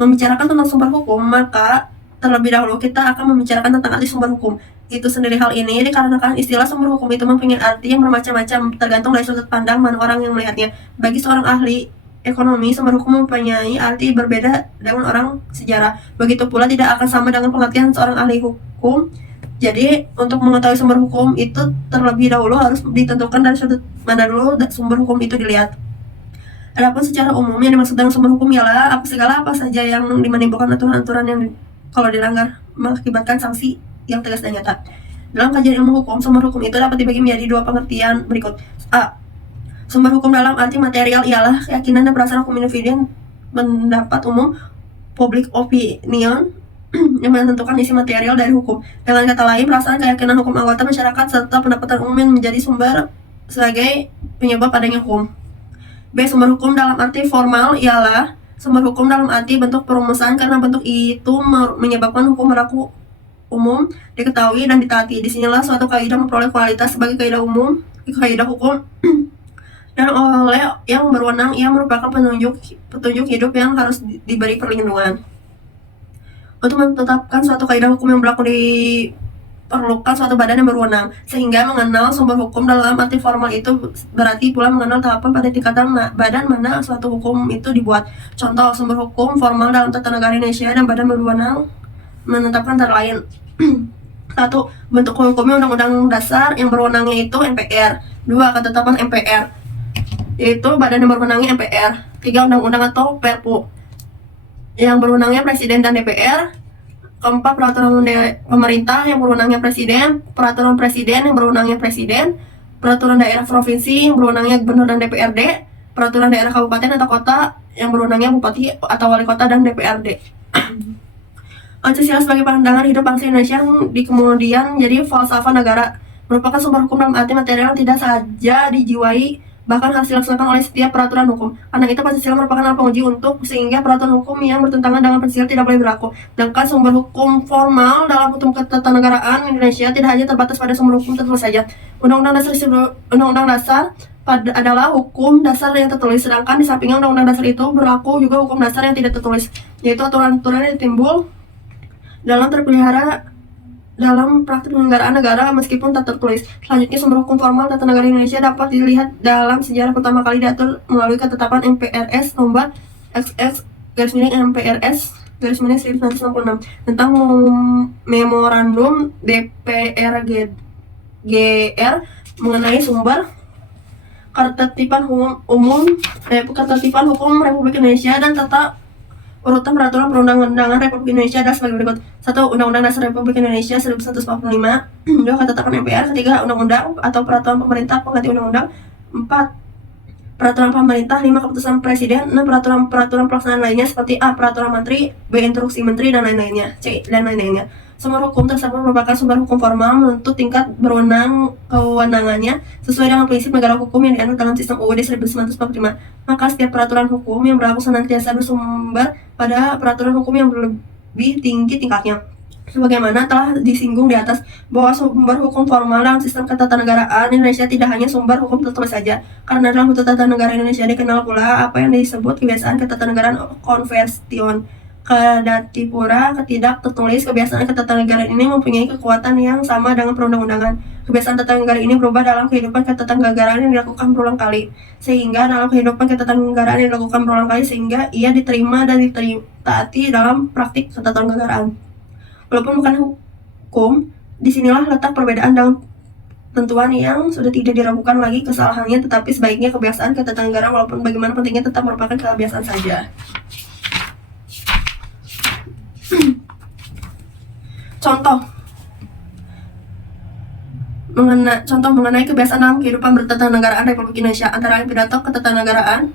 Membicarakan tentang sumber hukum, maka terlebih dahulu kita akan membicarakan tentang arti sumber hukum itu sendiri. Hal ini dikarenakan istilah sumber hukum itu mempunyai arti yang bermacam-macam tergantung dari sudut pandang mana orang yang melihatnya. Bagi seorang ahli ekonomi, sumber hukum mempunyai arti berbeda dengan orang sejarah. Begitu pula tidak akan sama dengan pengertian seorang ahli hukum. Jadi untuk mengetahui sumber hukum itu terlebih dahulu harus ditentukan dari sudut mana dulu sumber hukum itu dilihat. Adapun secara umum yang dimaksud dengan sumber hukum ialah segala apa saja yang menimbulkan aturan-aturan yang kalau dilanggar mengakibatkan sanksi yang tegas dan nyata. Dalam kajian ilmu hukum, sumber hukum itu dapat dibagi menjadi dua pengertian berikut. A. Sumber hukum dalam arti material ialah keyakinan dan perasaan hukum individu, pendapat umum, public opinion yang menentukan isi material dari hukum. Dengan kata lain, perasaan keyakinan hukum anggota masyarakat serta pendapatan umum yang menjadi sumber sebagai penyebab adanya hukum. B. Sumber hukum dalam arti formal ialah sumber hukum dalam arti bentuk perumusan karena bentuk itu menyebabkan hukum berlaku umum, diketahui dan ditaati. Disinilah suatu kaidah memperoleh kualitas sebagai kaidah umum, kaidah hukum dan oleh yang berwenang ia merupakan petunjuk hidup yang harus diberi perlindungan. Untuk menetapkan suatu kaidah hukum yang berlaku diperlukan suatu badan yang berwenang, sehingga mengenal sumber hukum dalam arti formal itu berarti pula mengenal tahapan pada tingkatan badan mana suatu hukum itu dibuat. Contoh, sumber hukum formal dalam tata negara Indonesia dan badan berwenang menetapkan antara lain. 1. Bentuk hukumnya Undang-Undang Dasar yang berwenangnya itu MPR. 2. Ketetapan MPR, yaitu badan yang berwenangnya MPR. 3. Undang-undang atau Perpu yang berwenangnya Presiden dan DPR. 4. Peraturan pemerintah yang berwenangnya Presiden. Peraturan Presiden yang berwenangnya Presiden. Peraturan daerah provinsi yang berwenangnya Gubernur dan DPRD. Peraturan daerah kabupaten atau kota yang berwenangnya Bupati atau Wali Kota dan DPRD. Pancasila sebagai pandangan hidup bangsa Indonesia yang kemudian jadi falsafah negara merupakan sumber hukum dalam arti material yang tidak saja dijiwai, bahkan harus dilaksanakan oleh setiap peraturan hukum. Karena itu Pancasila merupakan alat penguji untuk sehingga peraturan hukum yang bertentangan dengan Pancasila tidak boleh berlaku. Sedangkan sumber hukum formal dalam hukum ketatanegaraan Indonesia tidak hanya terbatas pada sumber hukum tertulis saja. Undang-Undang Dasar adalah hukum dasar yang tertulis, sedangkan di sampingnya Undang-Undang Dasar itu berlaku juga hukum dasar yang tidak tertulis, yaitu aturan-aturan yang timbul dalam terpelihara dalam praktik penyelenggaraan negara meskipun tak tertulis. Selanjutnya, sumber hukum formal tata negara Indonesia dapat dilihat dalam sejarah pertama kali diatur melalui ketetapan MPRS nomor XX MPRS 1966 tentang memorandum DPRGR mengenai sumber ketertiban hukum Republik Indonesia dan tata urutan peraturan perundang-undangan Republik Indonesia adalah sebagai berikut. 1. Undang-Undang Dasar Republik Indonesia 1945. 2. Ketetapan MPR. 3. Undang-undang atau peraturan pemerintah pengganti undang-undang. 4. Peraturan pemerintah. 5. Keputusan Presiden. 6. Peraturan pelaksanaan lainnya seperti A. Peraturan Menteri, B. Instruksi Menteri, dan lain-lainnya. C. Dan lain-lainnya. Sumber hukum tersebut merupakan sumber hukum formal menuntut tingkat kewenangannya sesuai dengan prinsip negara hukum yang dianut dalam sistem UUD 1945. Maka setiap peraturan hukum yang berlaku senantiasa bersumber pada peraturan hukum yang lebih tinggi tingkatnya. Sebagaimana telah disinggung di atas bahwa sumber hukum formal dalam sistem ketatanegaraan Indonesia tidak hanya sumber hukum tertulis saja, karena dalam hukum tata negara Indonesia dikenal pula apa yang disebut kebiasaan ketatanegaraan konversion. Kedati pura ketidak tertulis, kebiasaan ketatanegaraan ini mempunyai kekuatan yang sama dengan perundang-undangan. Kebiasaan ketatanegaraan ini berubah dalam kehidupan ketatanegaraan yang dilakukan berulang kali, sehingga ia diterima dan ditaati dalam praktik ketatanegaraan. walaupun bukan hukum. Disinilah letak perbedaan dalam tentuan yang sudah tidak diragukan lagi kesalahannya, tetapi sebaiknya kebiasaan ketatanegaraan walaupun bagaimana pentingnya tetap merupakan kebiasaan saja. Contoh mengenai kebiasaan dalam kehidupan bertatanegaraan Republik Indonesia, antara lain pidato kenegaraan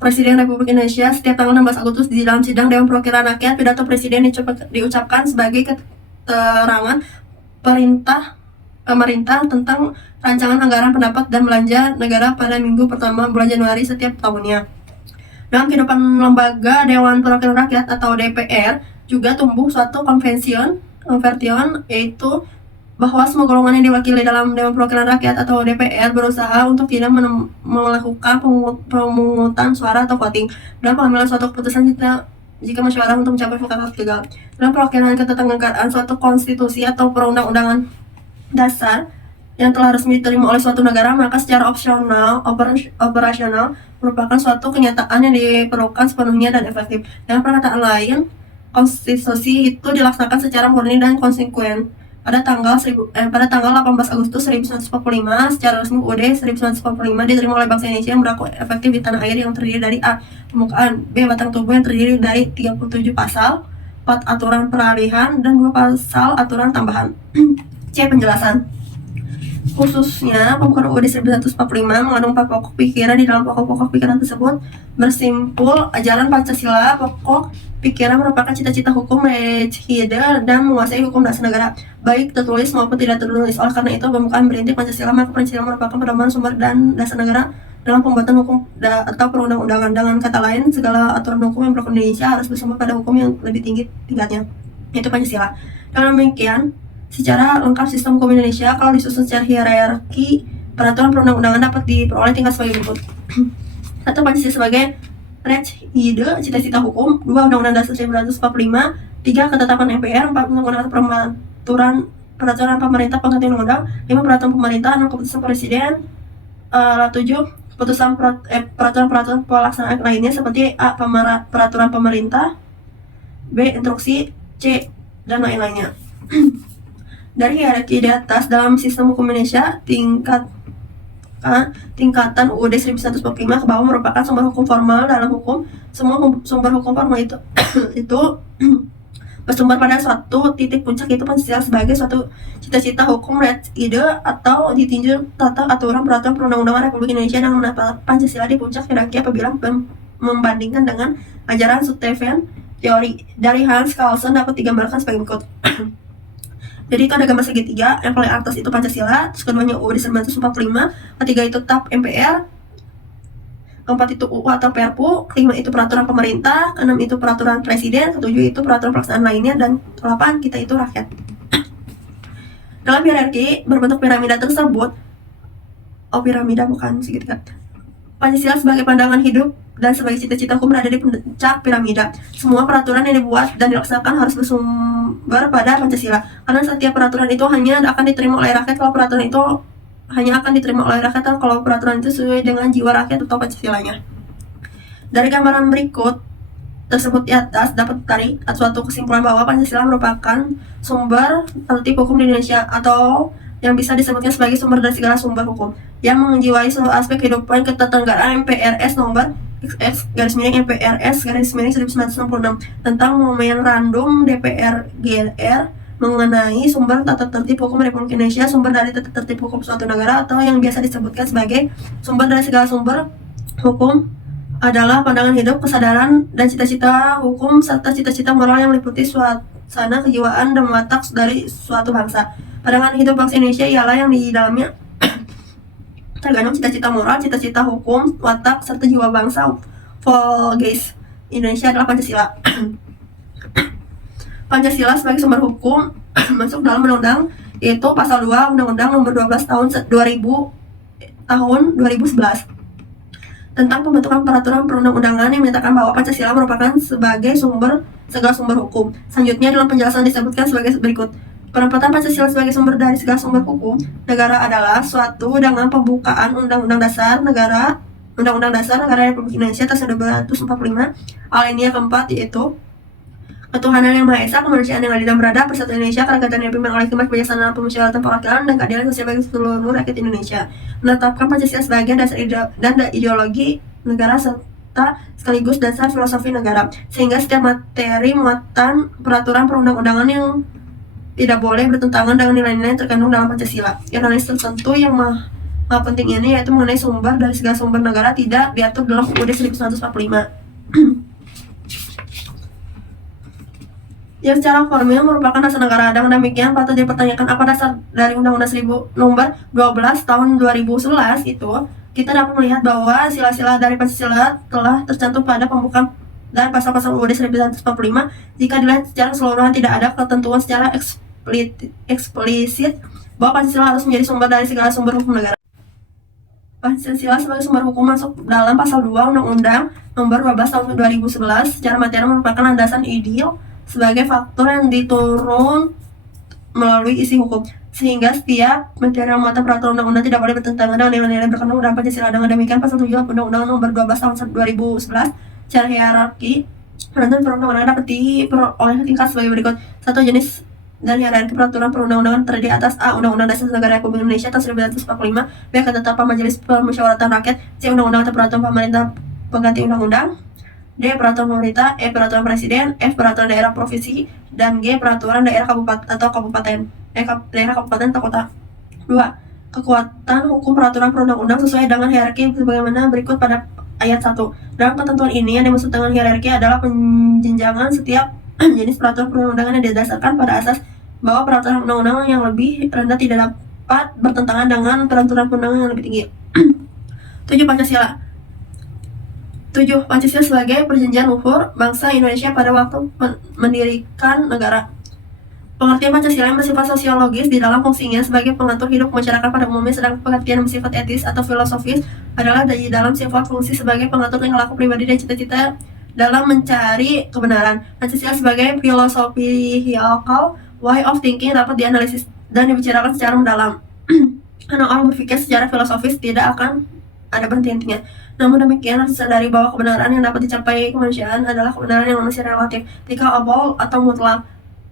Presiden Republik Indonesia setiap tanggal 16 Agustus di dalam sidang Dewan Perwakilan Rakyat. Pidato Presiden diucapkan sebagai keterangan pemerintah tentang rancangan anggaran pendapat dan belanja negara pada minggu pertama bulan Januari setiap tahunnya. Dalam kehidupan lembaga Dewan Perwakilan Rakyat atau DPR juga tumbuh suatu konvention, yaitu bahwa semua golongan yang diwakili dalam Dewan Perwakilan Rakyat atau DPR berusaha untuk tidak melakukan pemungutan suara atau voting dalam pengambilan suatu keputusan jika musyawarah untuk mencapai mufakat gagal. Dalam perwakilan ketatanegaraan suatu konstitusi atau perundang-undangan dasar yang telah resmi diterima oleh suatu negara, maka secara operasional merupakan suatu kenyataan yang diperlukan sepenuhnya dan efektif. Dengan perkataan lain, konstitusi itu dilaksanakan secara murni dan konsekuen. Pada tanggal 18 Agustus 1945, secara resmi UUD 1945 diterima oleh bangsa Indonesia yang berlaku efektif di tanah air, yang terdiri dari A. Pembukaan, B. Batang tubuh yang terdiri dari 37 pasal, 4 aturan peralihan, dan 2 pasal aturan tambahan. C. Penjelasan. Khususnya, pembukaan UUD 1945 mengandung 4 pokok pikiran. Di dalam pokok-pokok pikiran tersebut bersimpul ajaran Pancasila. Pokok pikiran merupakan cita-cita hukum Rechide dan menguasai hukum dasar negara, baik tertulis maupun tidak tertulis. Oleh karena itu, pembukaan berintik Pancasila, maka Pancasila merupakan pedoman sumber dan dasar negara dalam pembuatan hukum atau perundang-undangan. Dengan kata lain, segala aturan hukum yang berlaku di Indonesia harus bersumber pada hukum yang lebih tinggi tingkatnya, yaitu Pancasila. Dengan demikian, secara lengkap sistem hukum Indonesia, kalau disusun secara hierarki, peraturan perundang-undangan dapat diperoleh tingkat sebagai berikut. 1. Pancasila sebagai Rechide, cita-cita hukum. 2. Undang-Undang Dasar 1945. 3. Ketetapan MPR. 4. Undang-Undang peraturan pemerintah pengganti undang-undang. 5. Peraturan pemerintah. 6. Keputusan presiden. 7. Peraturan pelaksanaan lainnya seperti A. Peraturan pemerintah, B. Instruksi, C. Dan lain-lainnya. Dari hierarki di atas, dalam sistem hukum Indonesia, tingkatan UUD 1945 ke bawah merupakan sumber hukum formal. Dalam hukum, semua sumber hukum formal itu bersumber pada suatu titik puncak, yaitu Pancasila sebagai suatu cita-cita hukum Rechide atau ditinjau tata aturan peraturan perundang-undangan Republik Indonesia, dengan menempatkan Pancasila di puncak hierarki apabila membandingkan dengan ajaran Stephen teori dari Hans Kelsen dapat digambarkan sebagai berikut. Jadi itu ada gambar segitiga, yang paling atas itu Pancasila, terus keduanya UUD 1945, ketiga itu TAP MPR, keempat itu UU atau Perpu, kelima itu peraturan pemerintah, keenam itu peraturan presiden, ketujuh itu peraturan pelaksanaan lainnya, dan ke-8 kita itu rakyat. Dalam hierarki berbentuk piramida tersebut, piramida bukan segitiga, Pancasila sebagai pandangan hidup dan sebagai cita-cita hukum berada di puncak piramida. Semua peraturan yang dibuat dan dilaksanakan harus bersumber pada Pancasila, karena setiap peraturan itu hanya akan diterima oleh rakyat kalau peraturan itu sesuai dengan jiwa rakyat atau Pancasilanya. Dari gambaran berikut tersebut di atas dapat ditarik suatu kesimpulan bahwa Pancasila merupakan sumber tertib hukum di Indonesia, atau yang bisa disebutkan sebagai sumber dari segala sumber hukum yang menjiwai seluruh aspek kehidupan ketatanegaraan. MPRS nomor XX/MPRS/1966 tentang Memorandum DPR GR mengenai sumber tata tertib hukum Republik Indonesia, sumber dari tata tertib hukum suatu negara, atau yang biasa disebutkan sebagai sumber dari segala sumber hukum, adalah pandangan hidup, kesadaran, dan cita-cita hukum serta cita-cita moral yang meliputi suasana kejiwaan dan watak dari suatu bangsa. Pandangan hidup bangsa Indonesia ialah yang di dalamnya tergandung cita-cita moral, cita-cita hukum, watak, serta jiwa bangsa. Volgeis Indonesia adalah Pancasila. Pancasila sebagai sumber hukum masuk dalam undang-undang, yaitu pasal 2 Undang-Undang nomor 12 tahun 2011 tentang pembentukan peraturan perundang-undangan, yang menyatakan bahwa Pancasila merupakan sebagai segala sumber hukum. Selanjutnya dalam penjelasan disebutkan sebagai berikut. Penempatan Pancasila sebagai sumber dari segala sumber hukum negara adalah suatu dengan pembukaan Undang-Undang Dasar Negara Republik Indonesia tahun 1945 alinea keempat, yaitu ketuhanan yang Maha Esa, kemanusiaan yang adil dan beradab, persatuan Indonesia, keragaman yang dipimpin oleh hikmat kebijaksanaan pemusyawaratan perwakilan dan keadilan sosial bagi seluruh rakyat Indonesia, menetapkan Pancasila sebagai dasar dan ideologi negara serta sekaligus dasar filosofi negara, sehingga setiap materi muatan peraturan perundang-undangan yang tidak boleh bertentangan dengan nilai-nilai yang terkandung dalam Pancasila. Analisis tertentu yang penting ini yaitu mengenai sumber dari segala sumber negara tidak diatur dalam UUD 1945. Yang secara formil merupakan dasar negara. Dengan demikian patut dipertanyakan apa dasar dari Undang-Undang nomor 12 tahun 2011 itu. Kita dapat melihat bahwa sila-sila dari Pancasila telah tercantum pada pembukaan dan pasal-pasal UUD 1945. Jika dilihat secara keseluruhan tidak ada ketentuan secara eksplisit bahwa Pancasila harus menjadi sumber dari segala sumber hukum negara. Pancasila sebagai sumber hukum masuk dalam pasal 2 Undang-Undang nomor 12 tahun 2011. Secara materi merupakan landasan ideal sebagai faktor yang diturun melalui isi hukum, sehingga setiap materi muatan peraturan undang-undang tidak boleh bertentangan dengan nilai-nilai berkandung dalam Pancasila. Dengan demikian pasal 7 Undang-Undang nomor 12 tahun 2011 secara hierarki peraturan perundang-undangan dapat diperoleh tingkat sebagai berikut. 1. Jenis dan hierarki peraturan perundang-undangan terdiri atas A. Undang-Undang Dasar Negara Republik Indonesia tahun 1945. B. Ketetapan Majelis Permusyawaratan Rakyat. C. Undang-Undang atau peraturan pemerintah pengganti undang-undang. D. Peraturan pemerintah. E. Peraturan presiden. F. Peraturan daerah provinsi. Dan G. Peraturan daerah kabupaten atau kabupaten. Daerah kabupaten atau kota. 2. Kekuatan hukum peraturan perundang-undang sesuai dengan hierarki sebagaimana berikut pada ayat 1. Dalam ketentuan ini yang dimaksud dengan hierarki adalah penjenjangan setiap jenis peraturan perundang-undangan yang didasarkan pada asas bahwa peraturan undang-undang yang lebih rendah tidak dapat bertentangan dengan peraturan perundang-undangan yang lebih tinggi. 7. Pancasila. 7. Pancasila sebagai perjanjian luhur bangsa Indonesia pada waktu mendirikan negara. Pengertian Pancasila yang bersifat sosiologis di dalam fungsinya sebagai pengatur hidup masyarakat pada umumnya, sedangkan pengertian yang bersifat etis atau filosofis adalah di dalam sifat fungsi sebagai pengatur tingkah laku pribadi dan cita-cita dalam mencari kebenaran. Pancasila sebagai philosophical way of thinking dapat dianalisis dan dibicarakan secara mendalam. Karena orang berpikir secara filosofis tidak akan ada berhenti-hentinya. Namun demikian harus disadari bahwa kebenaran yang dapat dicapai kemanusiaan adalah kebenaran yang masih relatif, ketika absolut atau mutlak.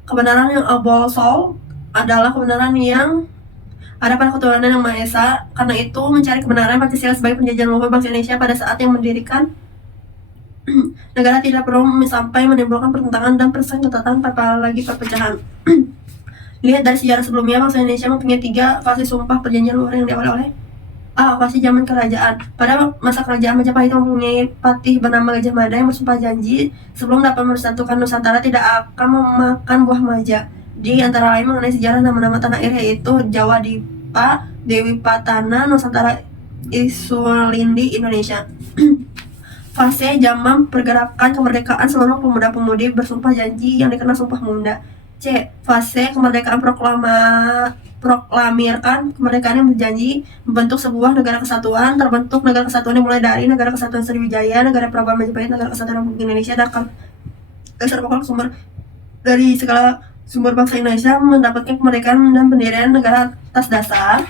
Kebenaran yang absolut adalah kebenaran yang ada pada ketuhanan yang Maha Esa. Karena itu mencari kebenaran Pancasila sebagai penjajahan luhur bangsa Indonesia pada saat yang mendirikan negara tidak perlu sampai menimbulkan pertentangan dan persengketaan, apalagi perpecahan. Lihat dari sejarah sebelumnya, bangsa Indonesia mempunyai 3 fase sumpah perjanjian luhur yang diawali oleh A. Fase zaman kerajaan. Pada masa kerajaan Majapahit mempunyai patih bernama Gajah Mada yang bersumpah janji sebelum dapat menyatukan Nusantara tidak akan memakan buah maja. Di antara lain mengenai sejarah nama-nama tanah air yaitu Jawa Dipa, Dewi Patana, Nusantara Isulindi, Indonesia. Fase zaman pergerakan kemerdekaan seluruh pemuda-pemudi bersumpah janji yang dikenal Sumpah Pemuda. C. Fase kemerdekaan proklamirkan kemerdekaan yang berjanji membentuk sebuah negara kesatuan. Terbentuk negara kesatuan dimulai dari Negara Kesatuan Sriwijaya, Negara Pramuka Majapahit, Negara Kesatuan Republik Indonesia, dan dasar pokok sumber dari segala sumber bangsa Indonesia mendapatkan kemerdekaan dan pendirian negara atas dasar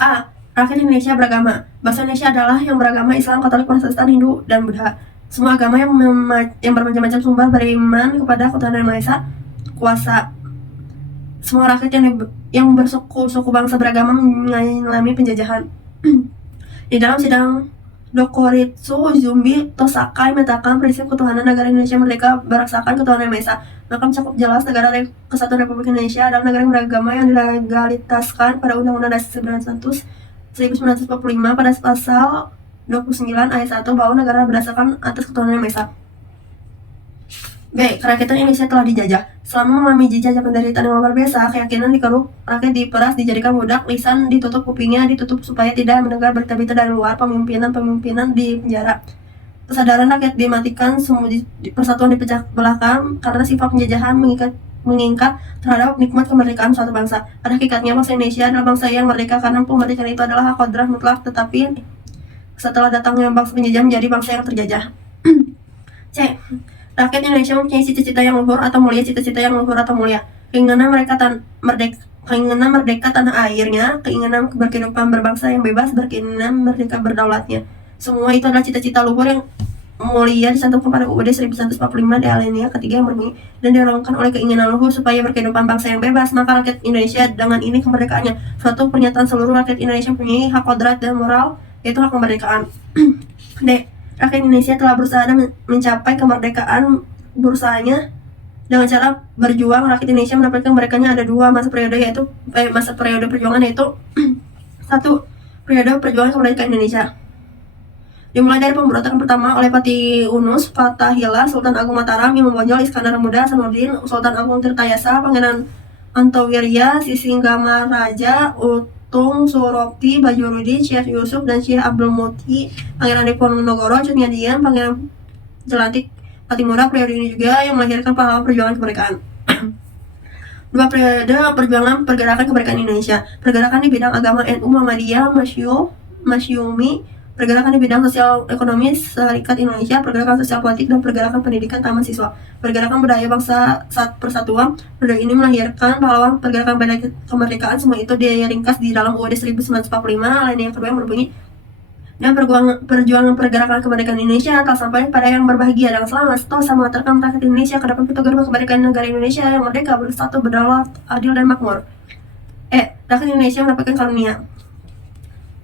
A. Rakyat Indonesia beragama. Bangsa Indonesia adalah yang beragama Islam, Katolik, Protestan, Hindu, dan Buddha. Semua agama yang bermacam-macam sumber beriman kepada ketuhanan yang Maha Esa kuasa. Semua rakyat yang bersuku bangsa beragama mengalami penjajahan. Di dalam sidang Dokuritsu Zumbi Tosakai menyatakan prinsip ketuhanan negara Indonesia merdeka berdasarkan ketuhanan yang Maha Esa. Maka mencakup jelas negara Kesatuan Republik Indonesia adalah negara yang beragama yang dilegalitaskan pada Undang-Undang Dasar 1945 pada pasal 29 ayat 1 bahwa negara berdasarkan atas ketuhanan yang Maha Esa. B. Kerakyatan Indonesia telah dijajah. Selama mengalami jejak penderitaan yang luar biasa, keyakinan dikeruk, rakyat diperas, dijadikan budak, lisan ditutup, kupingnya ditutup supaya tidak mendengar berita-berita dari luar, pemimpinan di penjara. Kesadaran rakyat dimatikan, persatuan dipecah belahkan karena sifat penjajahan mengikat terhadap nikmat kemerdekaan suatu bangsa. Pada hakikatnya bangsa Indonesia adalah bangsa yang merdeka karena kemerdekaan itu adalah hak kodrah mutlak, tetapi setelah datangnya bangsa penjajah menjadi bangsa yang terjajah. C. Rakyat Indonesia mempunyai cita-cita yang luhur atau mulia, cita-cita yang luhur atau mulia. Keinginan merdeka tanah airnya, keinginan berkehidupan berbangsa yang bebas, berkeinginan merdeka berdaulatnya. Semua itu adalah cita-cita luhur yang mulia dicantumkan pada UUD 1945 di alinea ketiga yang berbunyi, dan diorangkan oleh keinginan luhur supaya berkehidupan bangsa yang bebas, maka rakyat Indonesia dengan ini kemerdekaannya suatu pernyataan seluruh rakyat Indonesia mempunyai hak kodrat dan moral, yaitu hak kemerdekaan. D. Rakyat Indonesia telah berusaha dan mencapai kemerdekaan. Berusahanya dengan cara berjuang, rakyat Indonesia mendapatkan kemerdekaannya ada dua masa periode, yaitu masa periode perjuangan, yaitu satu, periode perjuangan kemerdekaan Indonesia dimulai dari pemberontakan pertama oleh Pati Unus Fathahillah Sultan Agung Mataram yang membonjol Iskandar Muda, Hasanuddin, Sultan Agung Tirtayasa, Pangeran Antowirya, Sisinggamaraja, Utung Suropti, Bajurudi, Syekh Yusuf, dan Syekh Abdul Muti, Pangeran Diponegoro, Cutnyadian, Pangeran Jelantik Patimura. Periode ini juga yang melahirkan pahlawan perjuangan kemerdekaan. Dua periode perjuangan pergerakan kemerdekaan Indonesia. Pergerakan di bidang agama NU Muhammadiyah Masyumi, pergerakan di bidang sosial ekonomi Serikat Indonesia, pergerakan sosial politik, dan pergerakan pendidikan taman siswa. Pergerakan budaya bangsa persatuan. Periode ini melahirkan pahlawan pergerakan kemerdekaan. Semua itu diringkas di dalam UUD 1945 alinea yang kedua yang berbunyi, dan perjuangan pergerakan kemerdekaan Indonesia telah sampai pada yang berbahagia dengan selamat. Sentosa mengantarkan rakyat Indonesia ke depan pintu gerbang kemerdekaan negara Indonesia yang merdeka, bersatu, berdaulat, adil, dan makmur. Rakyat Indonesia mendapatkan karunia.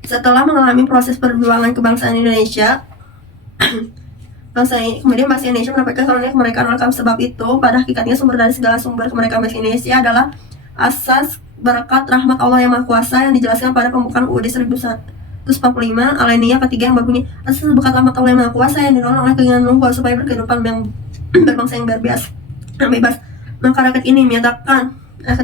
Setelah mengalami proses perjuangan kebangsaan Indonesia, kemudian bangsa Indonesia mendapatkan karunia kemerdekaan. Oleh sebab itu, pada hakikatnya sumber dari segala sumber kemerdekaan bangsa Indonesia adalah asas berkat rahmat Allah yang Maha Kuasa yang dijelaskan pada pembukaan UUD 1945 alinea ketiga yang berbunyi, asas berkat rahmat Allah yang Maha Kuasa yang didorong oleh keinginan luhur supaya berkehidupan yang berbangsa yang bebas. Maka rakyat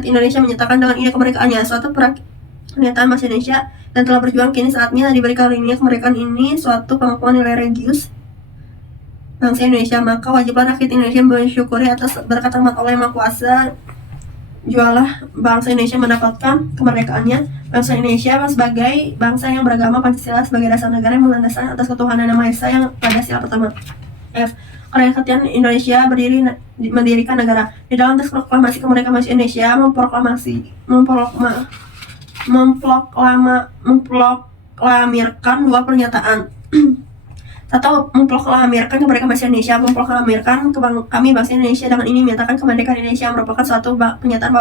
Indonesia menyatakan dengan ini kemerdekaannya, suatu pernyataan bangsa Indonesia, dan telah berjuang. Kini saatnya diberi karunia kemerdekaan ini suatu pengakuan nilai religius bangsa Indonesia, maka wajiblah rakyat Indonesia bersyukuri atas berkat rahmat Allah yang Maha Kuasa. Jualah bangsa Indonesia mendapatkan kemerdekaannya. Bangsa Indonesia sebagai bangsa yang beragama Pancasila sebagai dasar negara yang melandaskan atas ketuhanan yang Maha Esa yang pada sila pertama. F. Rakyat Indonesia mendirikan negara. Di dalam teks proklamasi kemerdekaan bangsa Indonesia memproklamirkan dua pernyataan. Satu, memproklamirkan kemerdekaan bangsa Indonesia. Memproklamirkan kami bangsa Indonesia dengan ini menyatakan kemerdekaan Indonesia merupakan suatu pernyataan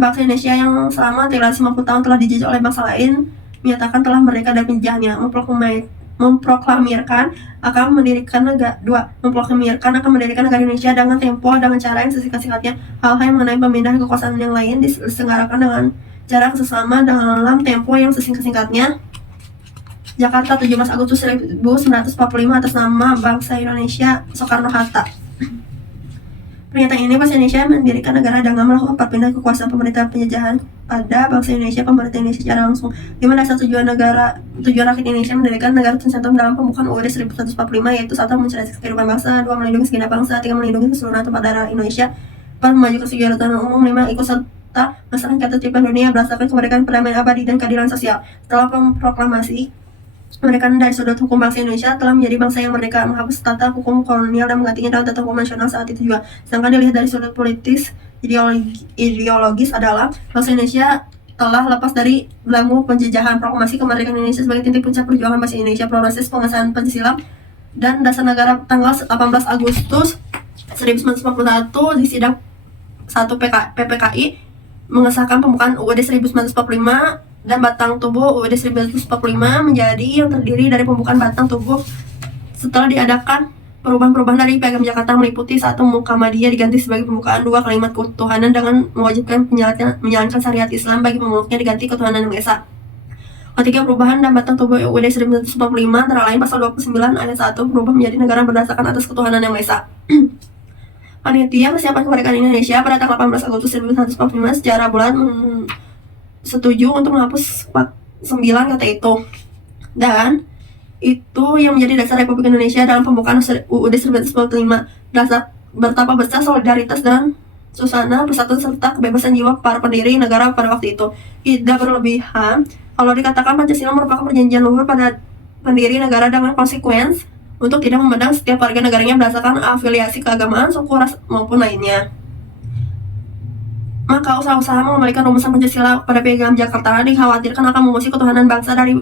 bangsa Indonesia yang selama 350 tahun telah dijajah oleh bangsa lain, menyatakan telah merdeka dari penjajahannya. Memproklamirkan akan mendirikan negara Indonesia dengan tempo, dengan cara yang sesingkat-singkatnya. Hal-hal yang mengenai pemindahan kekuasaan yang lain diselenggarakan dengan cara sesama dalam tempo yang sesingkat-singkatnya. Jakarta, 17 Agustus 1945, atas nama bangsa Indonesia, Soekarno-Hatta. Pernyataan ini bangsa Indonesia mendirikan negara dengan melakukan perpindahan kekuasaan pemerintahan penjajahan pada bangsa Indonesia, pemerintah Indonesia secara langsung. Di mana dasar tujuan rakyat Indonesia mendirikan negara tercantum dalam pembukaan UUD 1945, yaitu 1. Mencerdaskan kehidupan bangsa, 2. Melindungi segenap bangsa, 3. Melindungi keseluruhan tempat daerah Indonesia, 4. Memajukan kegiatan umum, 5. Ikut serta masyarakat ketertiban dunia berdasarkan kemerdekaan, perdamaian abadi, dan keadilan sosial. Setelah proklamasi kemerdekaan dari sudut hukum bangsa Indonesia telah menjadi bangsa yang merdeka, menghapus tata hukum kolonial dan menggantinya dalam tata hukum nasional saat itu juga. Sedangkan dilihat dari sudut politis ideologis adalah bangsa Indonesia telah lepas dari belenggu penjajahan. Proklamasi kemerdekaan Indonesia sebagai titik puncak perjuangan bangsa Indonesia, proses pengesahan Pancasila dan dasar negara tanggal 18 Agustus 1941 di sidang 1 PPKI mengesahkan pembukaan UUD 1945 dan batang tubuh UUD 1945 menjadi yang terdiri dari pembukaan batang tubuh. Setelah diadakan perubahan-perubahan dari Piagam Jakarta meliputi 1. Muhammadiyah diganti sebagai pembukaan, 2. Kalimat ketuhanan dengan mewajibkan menjalankan syariat Islam bagi pemeluknya diganti ketuhanan yang esa. 3. Perubahan dan batang tubuh UUD 1945 antara lain pasal 29 ayat 1 berubah menjadi negara berdasarkan atas ketuhanan yang esa. Panitia persiapan kemerdekaan Indonesia pada tanggal 18 Agustus 1945 secara bulat setuju untuk menghapus 9 kata itu, dan itu yang menjadi dasar Republik Indonesia dalam pembukaan UUD 1945. Dasar betapa besar solidaritas dan susana persatuan serta kebebasan jiwa para pendiri negara pada waktu itu. Tidak berlebihan kalau dikatakan Pancasila merupakan perjanjian luhur pada pendiri negara dengan konsekuensi untuk tidak memandang setiap warga negaranya berdasarkan afiliasi keagamaan, suku, ras maupun lainnya. Maka usaha-usaha mengembalikan rumusan Pancasila pada Piagam Jakarta dikhawatirkan akan mengusik ketuhanan bangsa dari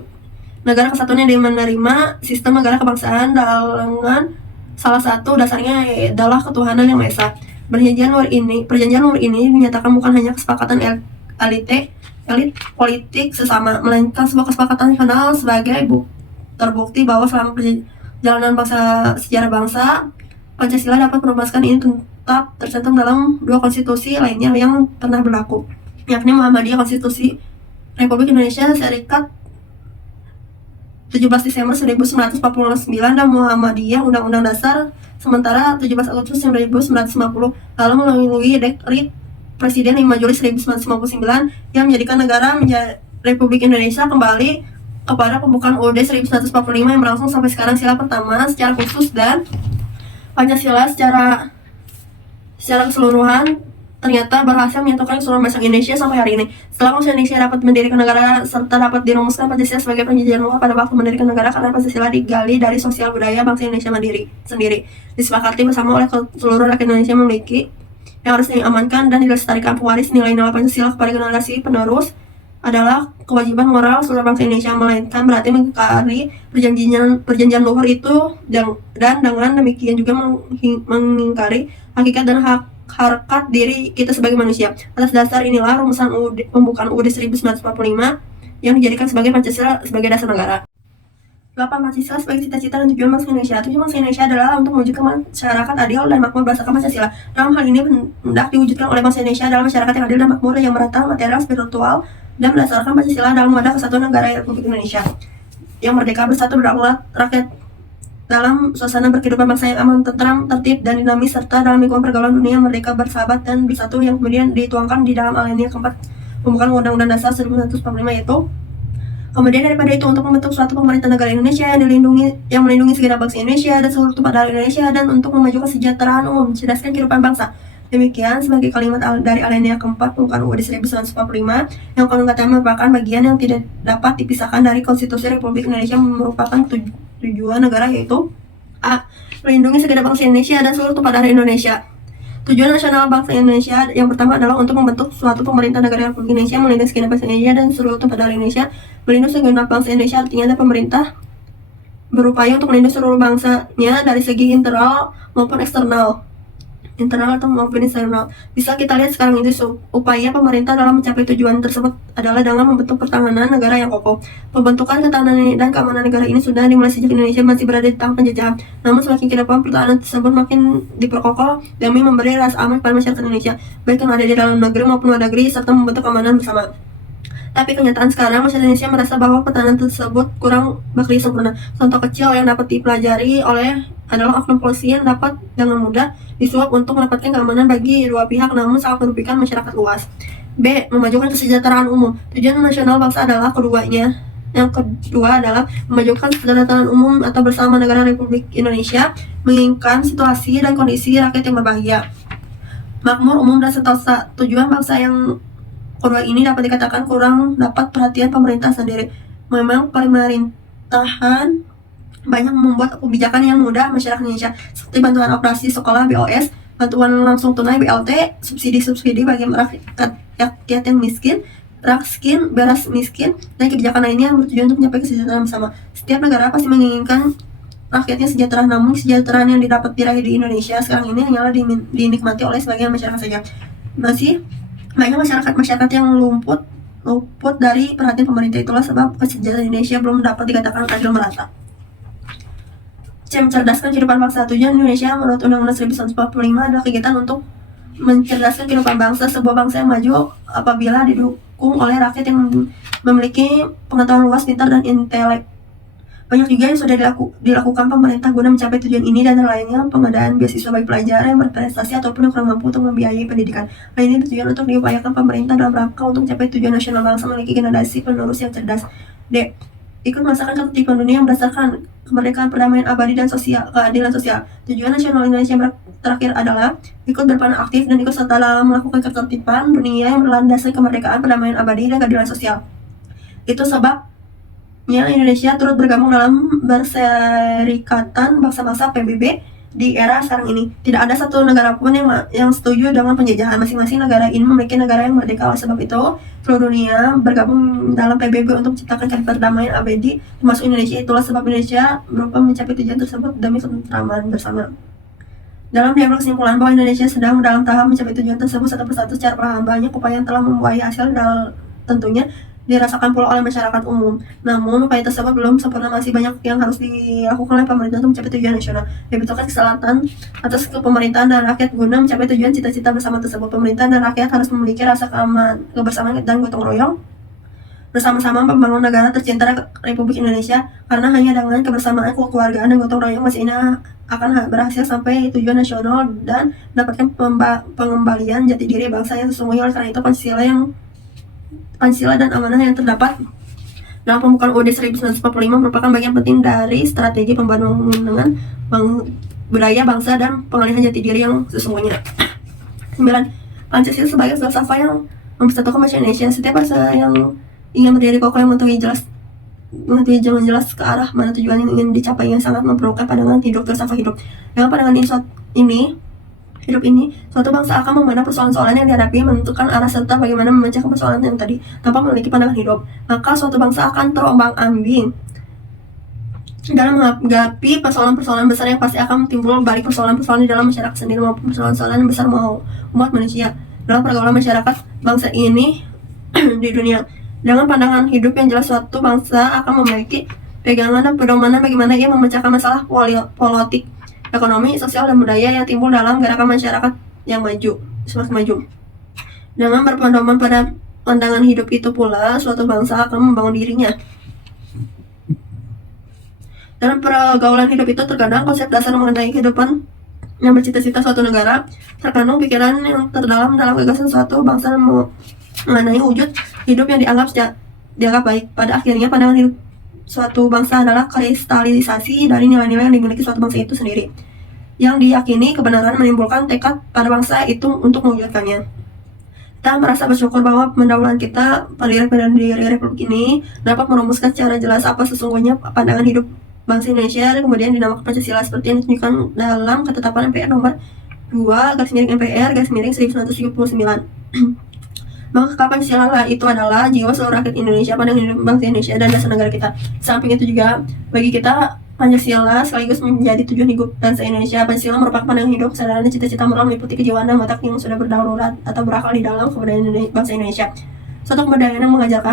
negara kesatuan yang menerima sistem negara kebangsaan dengan salah satu dasarnya adalah ketuhanan yang Maha Esa. Perjanjian luar ini dinyatakan bukan hanya kesepakatan elit politik sesama, melainkan sebuah kesepakatan nasional sebagai terbukti bahwa selama perjalanan sejarah bangsa, Pancasila dapat merumuskan ini tetap tercantum dalam dua konstitusi lainnya yang pernah berlaku, yakni Muhammadiyah Konstitusi Republik Indonesia Serikat 17 Desember 1949 dan Muhammadiyah Undang-Undang Dasar sementara 17 Agustus 1950, lalu melalui Dekret Presiden 5 Juli 1959 yang menjadikan negara Republik Indonesia kembali kepada pembukaan UUD 1945 yang berlangsung sampai sekarang. Sila pertama secara khusus dan Pancasila secara keseluruhan ternyata berhasil menyatukan keseluruhan bangsa Indonesia sampai hari ini. Setelah bangsa Indonesia dapat mendirikan negara serta dapat dirumuskan Pancasila sebagai perjanjian luar pada waktu mendirikan negara, karena Pancasila digali dari sosial budaya bangsa Indonesia sendiri, disepakati bersama oleh seluruh rakyat Indonesia memiliki yang harus diamankan dan dilestarikan. Pewaris nilai-nilai Pancasila kepada generasi penerus adalah kewajiban moral seluruh bangsa Indonesia, melainkan berarti mengingkari perjanjian luhur itu dan dengan demikian juga mengingkari hakikat dan harkat diri kita sebagai manusia. Atas dasar inilah rumusan pembukaan UUD 1945 yang dijadikan sebagai Pancasila sebagai dasar negara. 8. Pancasila sebagai cita-cita dan tujuan bangsa Indonesia. Tujuan bangsa Indonesia adalah untuk mewujudkan masyarakat adil dan makmur berdasarkan Pancasila. Dalam hal ini hendak diwujudkan oleh bangsa Indonesia adalah masyarakat yang adil dan makmur, yang merata material, spiritual, dan berdasarkan Pancasila dalam wadah kesatuan negara Republik Indonesia yang merdeka, bersatu, berdaulat, rakyat dalam suasana berkehidupan bangsa yang aman, tentram, tertib, dan dinamis, serta dalam lingkungan pergaulan dunia merdeka, bersahabat, dan bersatu, yang kemudian dituangkan di dalam alinea keempat pembukaan Undang-Undang Dasar 1945 yaitu. Kemudian daripada itu, untuk membentuk suatu pemerintah negara Indonesia yang melindungi segenap bangsa Indonesia dan seluruh tumpah darah Indonesia, dan untuk memajukan kesejahteraan umum, mencerdaskan kehidupan bangsa. Demikian sebagai kalimat dari alinea keempat pembukaan UUD 1945 yang konon katanya merupakan bagian yang tidak dapat dipisahkan dari Konstitusi Republik Indonesia, merupakan tujuan negara, yaitu A. Melindungi segenap bangsa Indonesia dan seluruh tumpah darah Indonesia. Tujuan nasional bangsa Indonesia yang pertama adalah untuk membentuk suatu pemerintah negara Republik Indonesia melindungi segenap bangsa Indonesia dan seluruh tumpah darah Indonesia. Melindungi segenap bangsa Indonesia artinya ada pemerintah berupaya untuk melindungi seluruh bangsanya dari segi internal maupun eksternal. Bisa kita lihat sekarang itu upaya pemerintah dalam mencapai tujuan tersebut adalah dengan membentuk pertahanan negara yang kokoh. Pembentukan ketahanan dan keamanan negara ini sudah dimulai sejak Indonesia masih berada di tangan penjajahan. Namun semakin ke depan pertahanan tersebut makin diperkokoh demi memberi rasa aman pada masyarakat Indonesia, baik yang ada di dalam negeri maupun luar negeri, serta membentuk keamanan bersama. Tapi kenyataan sekarang masyarakat Indonesia merasa bahwa pertahanan tersebut kurang bakri sempurna. Contoh kecil yang dapat dipelajari adalah oknum polisi yang dapat dengan mudah disuap untuk mendapatkan keamanan bagi dua pihak, namun sangat merugikan masyarakat luas. B. Memajukan kesejahteraan umum. Tujuan nasional bangsa adalah yang kedua adalah memajukan kesejahteraan umum atau bersama negara Republik Indonesia, menginginkan situasi dan kondisi rakyat yang berbahagia, makmur, umum, dan sentosa. Tujuan bangsa yang kedua ini dapat dikatakan kurang dapat perhatian pemerintah sendiri. Memang pemerintahan banyak membuat kebijakan yang mudah masyarakat Indonesia, seperti bantuan operasi sekolah BOS, bantuan langsung tunai BLT, subsidi bagi rakyat yang miskin, raskin, beras miskin, dan kebijakan lainnya yang bertujuan untuk mencapai kesejahteraan bersama. Setiap negara pasti menginginkan rakyatnya sejahtera, namun kesejahteraan yang didapat diraih di Indonesia sekarang ini hanyalah dinikmati oleh sebagian masyarakat saja. Masih banyak masyarakat yang luput dari perhatian pemerintah. Itulah sebab kesejahteraan Indonesia belum dapat dikatakan adil merata. C. Mencerdaskan kehidupan bangsa. Tujuan Indonesia menurut Undang-Undang 1945 adalah kegiatan untuk mencerdaskan kehidupan bangsa. Sebuah bangsa yang maju apabila didukung oleh rakyat yang memiliki pengetahuan luas, pintar, dan intelek. Banyak juga yang sudah dilakukan pemerintah guna mencapai tujuan ini, dan lainnya pengadaan beasiswa bagi pelajar yang berprestasi ataupun yang kurang mampu untuk membiayai pendidikan. Hal ini bertujuan untuk diupayakan pemerintah dalam rangka untuk mencapai tujuan nasional bangsa memiliki generasi penerus yang cerdas. D. Ikut merasakan ketertiban dunia yang berdasarkan kemerdekaan, perdamaian abadi, dan keadilan sosial. Tujuan nasional Indonesia yang terakhir adalah ikut berperan aktif dan ikut serta dalam melakukan ketertiban dunia yang berlandaskan kemerdekaan, perdamaian abadi, dan keadilan sosial. Itu sebabnya Indonesia turut bergabung dalam Perserikatan Bangsa-Bangsa PBB di era sekarang ini. Tidak ada satu negara pun yang setuju dengan penjajahan. Masing-masing negara ini memiliki negara yang merdeka. Oleh sebab itu, seluruh dunia bergabung dalam PBB untuk menciptakan perdamaian abadi, termasuk Indonesia. Itulah sebab Indonesia berupa mencapai tujuan tersebut demi ketentraman bersama. Dalam dialog kesimpulan bahwa Indonesia sedang dalam tahap mencapai tujuan tersebut satu persatu secara perlahan, banyak upaya yang telah membuahai hasil tentunya dirasakan pula oleh masyarakat umum. Namun, upaya tersebut belum sempurna, masih banyak yang harus dilakukan oleh pemerintah untuk mencapai tujuan nasional. Dibutuhkan kesalahan atas pemerintahan dan rakyat guna mencapai tujuan cita-cita bersama tersebut. Pemerintah dan rakyat harus memiliki rasa kebersamaan dan gotong royong bersama-sama membangun negara tercinta Republik Indonesia, karena hanya dengan kebersamaan, kekeluargaan, dan gotong royong masih ini akan berhasil sampai tujuan nasional dan mendapatkan pengembalian jati diri bangsa yang sesungguhnya. Oleh karena itu, Pancasila dan amanah yang terdapat dalam pembukaan UUD 1945 merupakan bagian penting dari strategi pembangunan budaya bangsa dan pengalihan jati diri yang sesungguhnya. 9. Pancasila sebagai filsafat yang mempersatukan masyarakat Indonesia. Setiap bangsa yang ingin berdiri kokoh yang mengetahui jalan jelas ke arah mana tujuan yang ingin dicapai, yang sangat memerlukan pandangan hidup, filsafat hidup. Dengan pandangan hidup ini, suatu bangsa akan memandang persoalan-persoalan yang dihadapi, menentukan arah serta bagaimana memecahkan persoalan yang tadi tanpa memiliki pandangan hidup. Maka suatu bangsa akan terombang-ambing dalam menghadapi persoalan-persoalan besar yang pasti akan timbul, baik persoalan-persoalan di dalam masyarakat sendiri maupun persoalan-persoalan yang besar mau umat manusia dalam pergaulan masyarakat bangsa ini di dunia. Dengan pandangan hidup yang jelas, suatu bangsa akan memiliki pegangan dan pedoman bagaimana ia memecahkan masalah politik, ekonomi, sosial, dan budaya yang timbul dalam gerakan masyarakat yang semakin maju. Dengan berpedoman pada pandangan hidup itu pula, suatu bangsa akan membangun dirinya. Dalam pergaulan hidup itu terkadang konsep dasar mengenai kehidupan yang bercita-cita suatu negara, terkandung pikiran yang terdalam dalam gagasan suatu bangsa mengenai wujud hidup yang dianggap baik. Pada akhirnya, pandangan hidup suatu bangsa adalah kristalisasi dari nilai-nilai yang dimiliki suatu bangsa itu sendiri, yang diyakini kebenaran menimbulkan tekad pada bangsa itu untuk mewujudkannya. Kita merasa bersyukur bahwa pendahuluan kita, pendiri Republik ini, dapat merumuskan secara jelas apa sesungguhnya pandangan hidup bangsa Indonesia, dan kemudian dinamakan Pancasila seperti yang ditunjukkan dalam ketetapan MPR nomor 2/MPR/1979. Maka Pancasila itu adalah jiwa seluruh rakyat Indonesia, pandangan hidup bangsa Indonesia, dan dasar negara kita. Samping itu juga, bagi kita, Pancasila sekaligus menjadi tujuan hidup bangsa Indonesia. Pancasila merupakan pandangan hidup, kesadaran, dan cita-cita moral meliputi kejiwaan dan watak yang sudah berdaulat atau berakal di dalam kebudayaan bangsa Indonesia. Suatu kebudayaan yang mengajarkan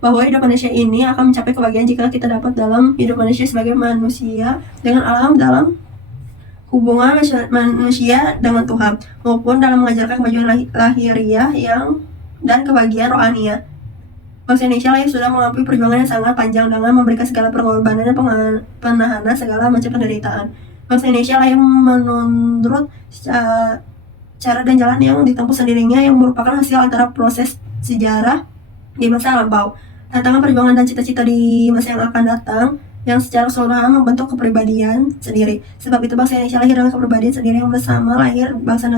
bahwa hidup manusia ini akan mencapai kebahagiaan jika kita dapat dalam hidup manusia sebagai manusia dengan alam, dalam hubungan manusia dengan Tuhan, maupun dalam mengajarkan kemajuan lahiriah dan kebahagiaan rohania. Bangsa Indonesia lah yang sudah melampaui perjuangan yang sangat panjang dengan memberikan segala pengorbanan dan penahanan segala macam penderitaan. Bangsa Indonesia lah yang menurut cara dan jalan yang ditempuh sendirinya, yang merupakan hasil antara proses sejarah di masa lampau, tantangan perjuangan, dan cita-cita di masa yang akan datang, yang secara keseluruhan membentuk kepribadian sendiri. Sebab itu bangsa Indonesia lahir dengan kepribadian sendiri yang bersama lahir bangsa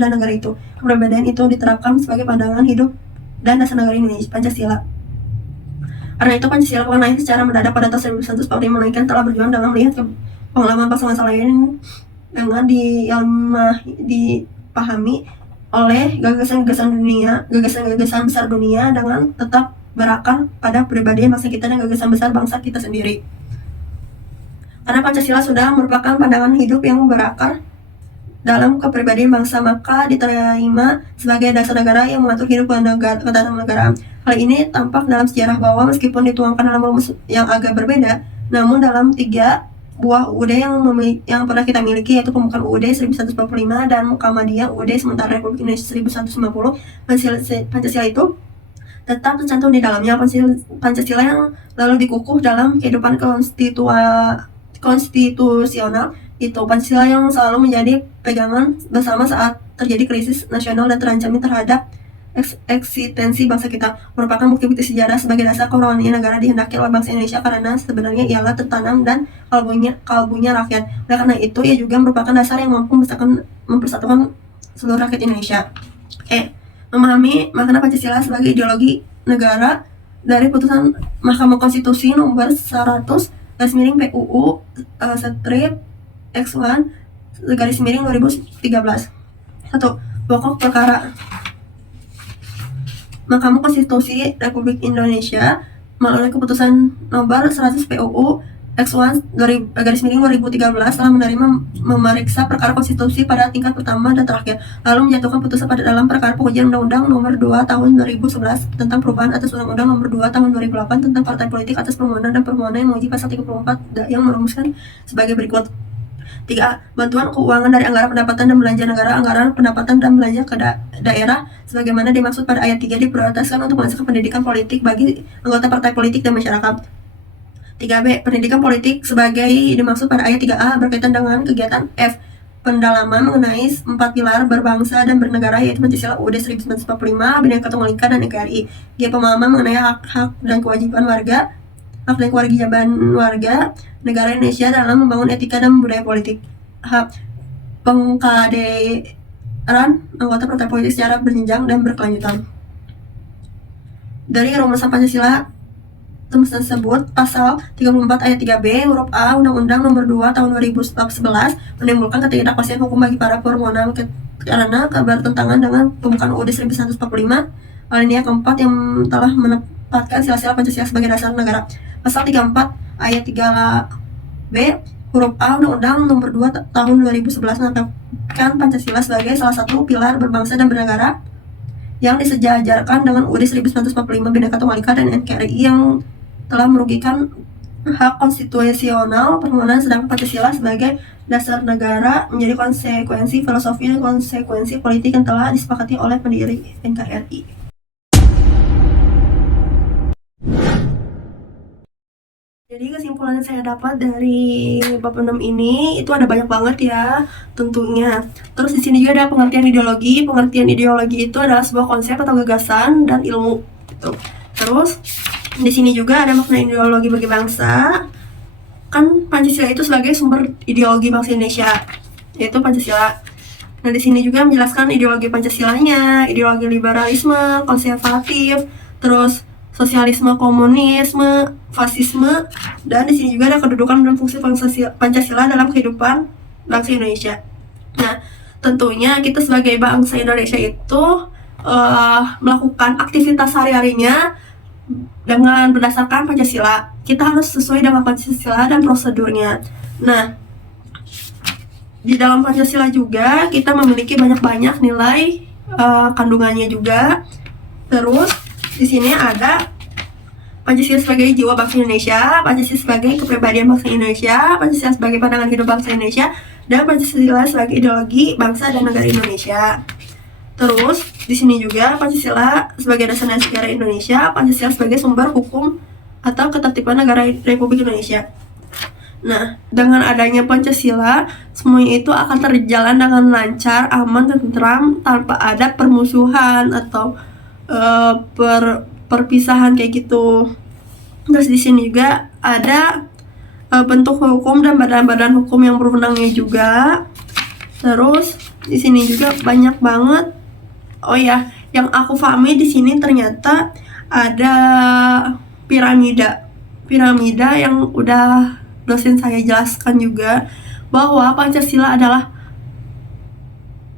dan negara itu. Kepribadian itu diterapkan sebagai pandangan hidup dan dasar negara Indonesia, Pancasila. Karena itu Pancasila bukan lahir secara mendadak pada tahun 1945, melainkan telah berjuang dengan melihat pengalaman bangsa lain dengan dipahami oleh gagasan-gagasan besar dunia, dengan tetap berakar pada pribadian bangsa kita dan gagasan besar bangsa kita sendiri. Karena Pancasila sudah merupakan pandangan hidup yang berakar dalam kepribadian bangsa, maka diterima sebagai dasar negara yang mengatur hidup ketatanegaraan. Hal ini tampak dalam sejarah bahwa meskipun dituangkan dalam rumus yang agak berbeda, namun dalam 3 buah UUD yang pernah kita miliki, yaitu pembukaan UUD 1145 dan Muhammadiyah UUD sementara Republik Indonesia 1150, Pancasila itu tetap tercantum di dalamnya. Pancasila yang lalu dikukuh dalam kehidupan konstitusional itu. Pancasila yang selalu menjadi pegangan bersama saat terjadi krisis nasional dan terancamnya terhadap eksistensi bangsa kita, merupakan bukti-bukti sejarah sebagai dasar kerohanian negara dihendaki oleh bangsa Indonesia, karena sebenarnya ialah tertanam dan kalbunya rakyat. Oleh karena itu, ia juga merupakan dasar yang mampu mempersatukan seluruh rakyat Indonesia. Memahami makna Pancasila sebagai ideologi negara dari putusan Mahkamah Konstitusi nomor 100/PUU X1 garis miring 2013. 1. Pokok perkara. Mahkamah Konstitusi Republik Indonesia melalui keputusan nomor 100 PUU X1 garis miring 2013 telah memeriksa perkara konstitusi pada tingkat pertama dan terakhir, lalu menjatuhkan putusan pada dalam perkara pengujian Undang-Undang Nomor 2 Tahun 2011 tentang perubahan atas Undang-Undang Nomor 2 Tahun 2008 tentang partai politik atas permohonan dan permohonan yang menguji pasal 34 yang merumuskan sebagai berikut. 3. Bantuan keuangan dari anggaran pendapatan dan belanja negara. Anggaran pendapatan dan belanja ke daerah sebagaimana dimaksud pada ayat 3 diprioritaskan untuk menghasilkan pendidikan politik bagi anggota partai politik dan masyarakat. 3B. Pendidikan politik sebagai dimaksud pada ayat 3A berkaitan dengan kegiatan F. Pendalaman mengenai 4 pilar berbangsa dan bernegara yaitu Pancasila UUD 1945, Bhinneka Tunggal Ika dan NKRI. G. Pemahaman mengenai hak-hak dan kewajiban warga, hak dan kewajiban warga negara Indonesia dalam membangun etika dan budaya politik. H. Pengkaderan anggota partai politik secara berjenjang dan berkelanjutan. Dari rumusan Pancasila tersebut, pasal 34 ayat 3B huruf A Undang-Undang Nomor 2 Tahun 2011 menimbulkan ketidakpastian hukum bagi para permohon karena bertentangan dengan pembukaan UUD 1945 alinea keempat yang telah menempatkan sila-sila Pancasila sebagai dasar negara. Pasal 34 ayat 3B huruf A Undang-Undang Nomor 2 Tahun 2011 menetapkan Pancasila sebagai salah satu pilar berbangsa dan bernegara yang disejajarkan dengan UUD 1945, Bhinneka Tunggal Ika dan NKRI yang telah merugikan hak konstitusional permohonan, sedangkan Pancasila sebagai dasar negara menjadi konsekuensi filosofi dan konsekuensi politik yang telah disepakati oleh pendiri NKRI. Jadi kesimpulan yang saya dapat dari bab 6 ini itu ada banyak banget ya tentunya. Terus di sini juga ada pengertian ideologi. Pengertian ideologi itu adalah sebuah konsep atau gagasan dan ilmu gitu. Terus di sini juga ada makna ideologi bagi bangsa. Kan Pancasila itu sebagai sumber ideologi bangsa Indonesia, yaitu Pancasila. Nah, di sini juga menjelaskan ideologi Pancasilanya, ideologi liberalisme, konservatif, terus sosialisme, komunisme, fasisme, dan di sini juga ada kedudukan dan fungsi Pancasila dalam kehidupan bangsa Indonesia. Nah, tentunya kita sebagai bangsa Indonesia itu melakukan aktivitas sehari-harinya dengan berdasarkan Pancasila. Kita harus sesuai dengan Pancasila dan prosedurnya. Nah, di dalam Pancasila juga kita memiliki banyak-banyak nilai kandungannya juga. Terus di sini ada Pancasila sebagai jiwa bangsa Indonesia, Pancasila sebagai kepribadian bangsa Indonesia, Pancasila sebagai pandangan hidup bangsa Indonesia, dan Pancasila sebagai ideologi bangsa dan negara Indonesia. Terus di sini juga Pancasila sebagai dasar negara Indonesia, Pancasila sebagai sumber hukum atau ketertiban negara Republik Indonesia. Nah, dengan adanya Pancasila, semuanya itu akan terjalan dengan lancar, aman, tentram, tanpa ada permusuhan atau perpisahan kayak gitu. Terus di sini juga ada bentuk hukum dan badan-badan hukum yang berwenangnya juga. Terus di sini juga banyak banget. Oh ya, yang aku pahami di sini ternyata ada piramida yang udah dosen saya jelaskan juga, bahwa Pancasila adalah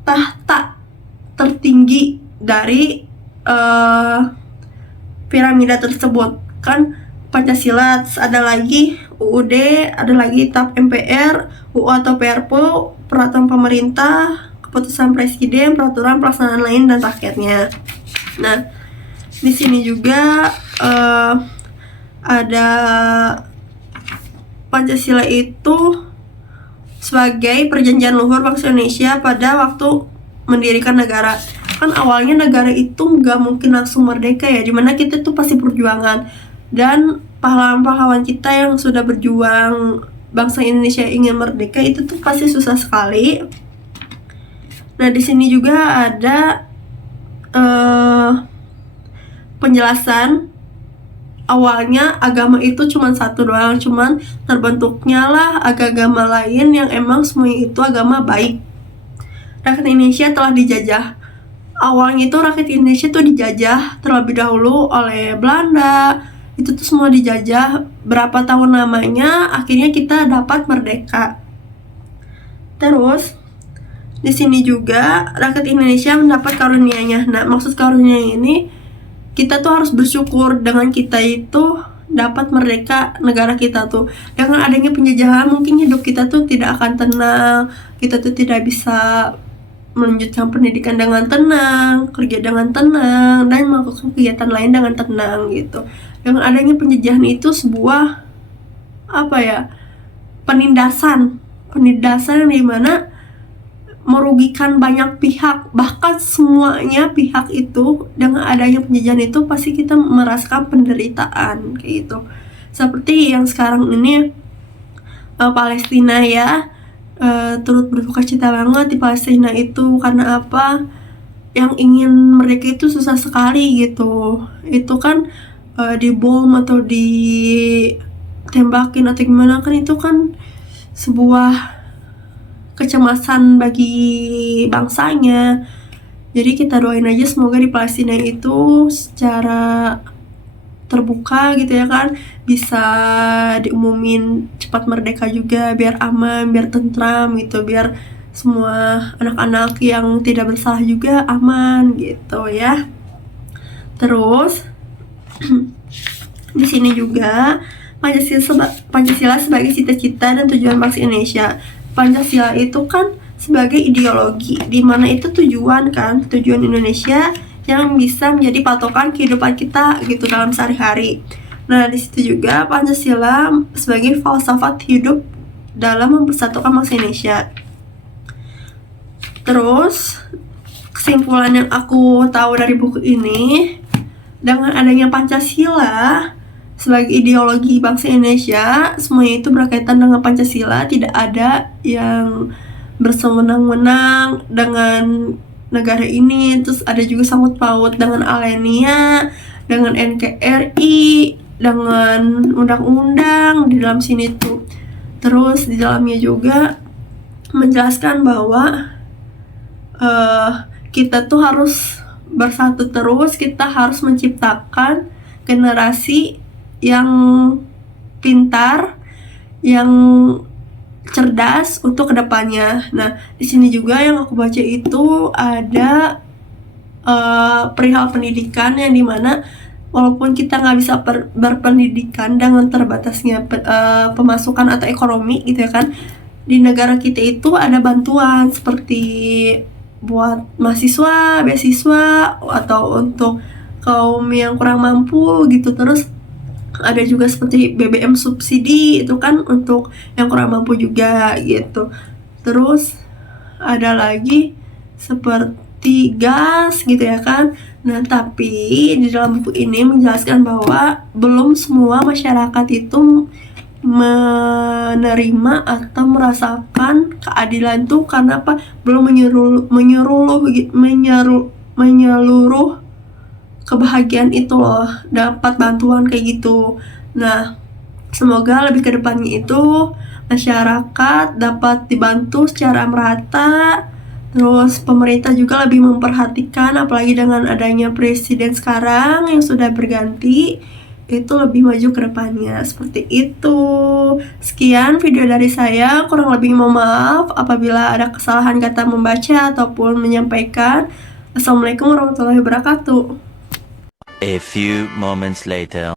tahta tertinggi dari piramida tersebut. Kan Pancasila, ada lagi UUD, ada lagi TAP MPR, UU atau PRPO, peraturan pemerintah, keputusan presiden, peraturan pelaksanaan lain dan rakyatnya. Nah, di sini juga ada Pancasila itu sebagai perjanjian luhur bangsa Indonesia pada waktu mendirikan negara. Kan awalnya negara itu nggak mungkin langsung merdeka ya, dimana kita tuh pasti perjuangan, dan pahlawan-pahlawan kita yang sudah berjuang bangsa Indonesia ingin merdeka itu tuh pasti susah sekali. Nah, di sini juga ada penjelasan awalnya agama itu cuma satu doang, cuman terbentuknya lah agama lain yang emang semuanya itu agama baik. Rakyat Indonesia telah dijajah. Awalnya itu rakyat Indonesia tuh dijajah terlebih dahulu oleh Belanda. Itu tuh semua dijajah berapa tahun lamanya, akhirnya kita dapat merdeka. Terus di sini juga rakyat Indonesia mendapat karunia-Nya. Nah, maksud karunia ini kita tuh harus bersyukur dengan kita itu dapat merdeka negara kita tuh. Dengan adanya penjajahan mungkin hidup kita tuh tidak akan tenang, kita tuh tidak bisa melanjutkan pendidikan dengan tenang, kerja dengan tenang, dan melakukan kegiatan lain dengan tenang gitu. Dengan adanya penjajahan itu sebuah penindasan yang dimana merugikan banyak pihak, bahkan semuanya pihak itu. Dengan adanya penjajahan itu pasti kita merasakan penderitaan kayak gitu. Seperti yang sekarang ini Palestina ya, turut berduka cita banget di Palestina itu. Karena apa? Yang ingin mereka itu susah sekali gitu. Itu kan dibom atau ditembakin atau gimana, kan itu kan sebuah kecemasan bagi bangsanya. Jadi kita doain aja semoga di Palestina itu secara terbuka gitu ya kan, bisa diumumin cepat merdeka juga, biar aman, biar tentram gitu, biar semua anak-anak yang tidak bersalah juga aman gitu ya. Terus di sini juga Pancasila sebagai cita-cita dan tujuan bangsa Indonesia. Pancasila itu kan sebagai ideologi, di mana itu tujuan Indonesia yang bisa menjadi patokan kehidupan kita gitu dalam sehari-hari. Nah, di situ juga Pancasila sebagai falsafat hidup dalam mempersatukan bangsa Indonesia. Terus kesimpulan yang aku tahu dari buku ini, dengan adanya Pancasila sebagai ideologi bangsa Indonesia, semuanya itu berkaitan dengan Pancasila. Tidak ada yang bersewenang-wenang dengan negara ini. Terus ada juga sangkut paut dengan Alenia, dengan NKRI, dengan undang-undang di dalam sini tuh. Terus di dalamnya juga menjelaskan bahwa kita tuh harus bersatu terus. Kita harus menciptakan generasi yang pintar, yang cerdas untuk kedepannya. Nah, di sini juga yang aku baca itu ada perihal pendidikan, yang dimana walaupun kita nggak bisa berpendidikan dengan terbatasnya pemasukan atau ekonomi gitu ya kan, di negara kita itu ada bantuan seperti buat mahasiswa, beasiswa, atau untuk kaum yang kurang mampu gitu. Terus ada juga seperti BBM subsidi, itu kan untuk yang kurang mampu juga gitu. Terus ada lagi seperti gas gitu ya kan. Nah, tapi di dalam buku ini menjelaskan bahwa belum semua masyarakat itu menerima atau merasakan keadilan tuh. Karena apa? Belum menyeluruh kebahagiaan itu loh, dapat bantuan kayak gitu. Nah, semoga lebih ke depannya itu masyarakat dapat dibantu secara merata. Terus pemerintah juga lebih memperhatikan, apalagi dengan adanya presiden sekarang yang sudah berganti, itu lebih maju ke depannya. Seperti itu. Sekian video dari saya, kurang lebih mohon maaf apabila ada kesalahan kata membaca ataupun menyampaikan. Assalamualaikum warahmatullahi wabarakatuh. A few moments later.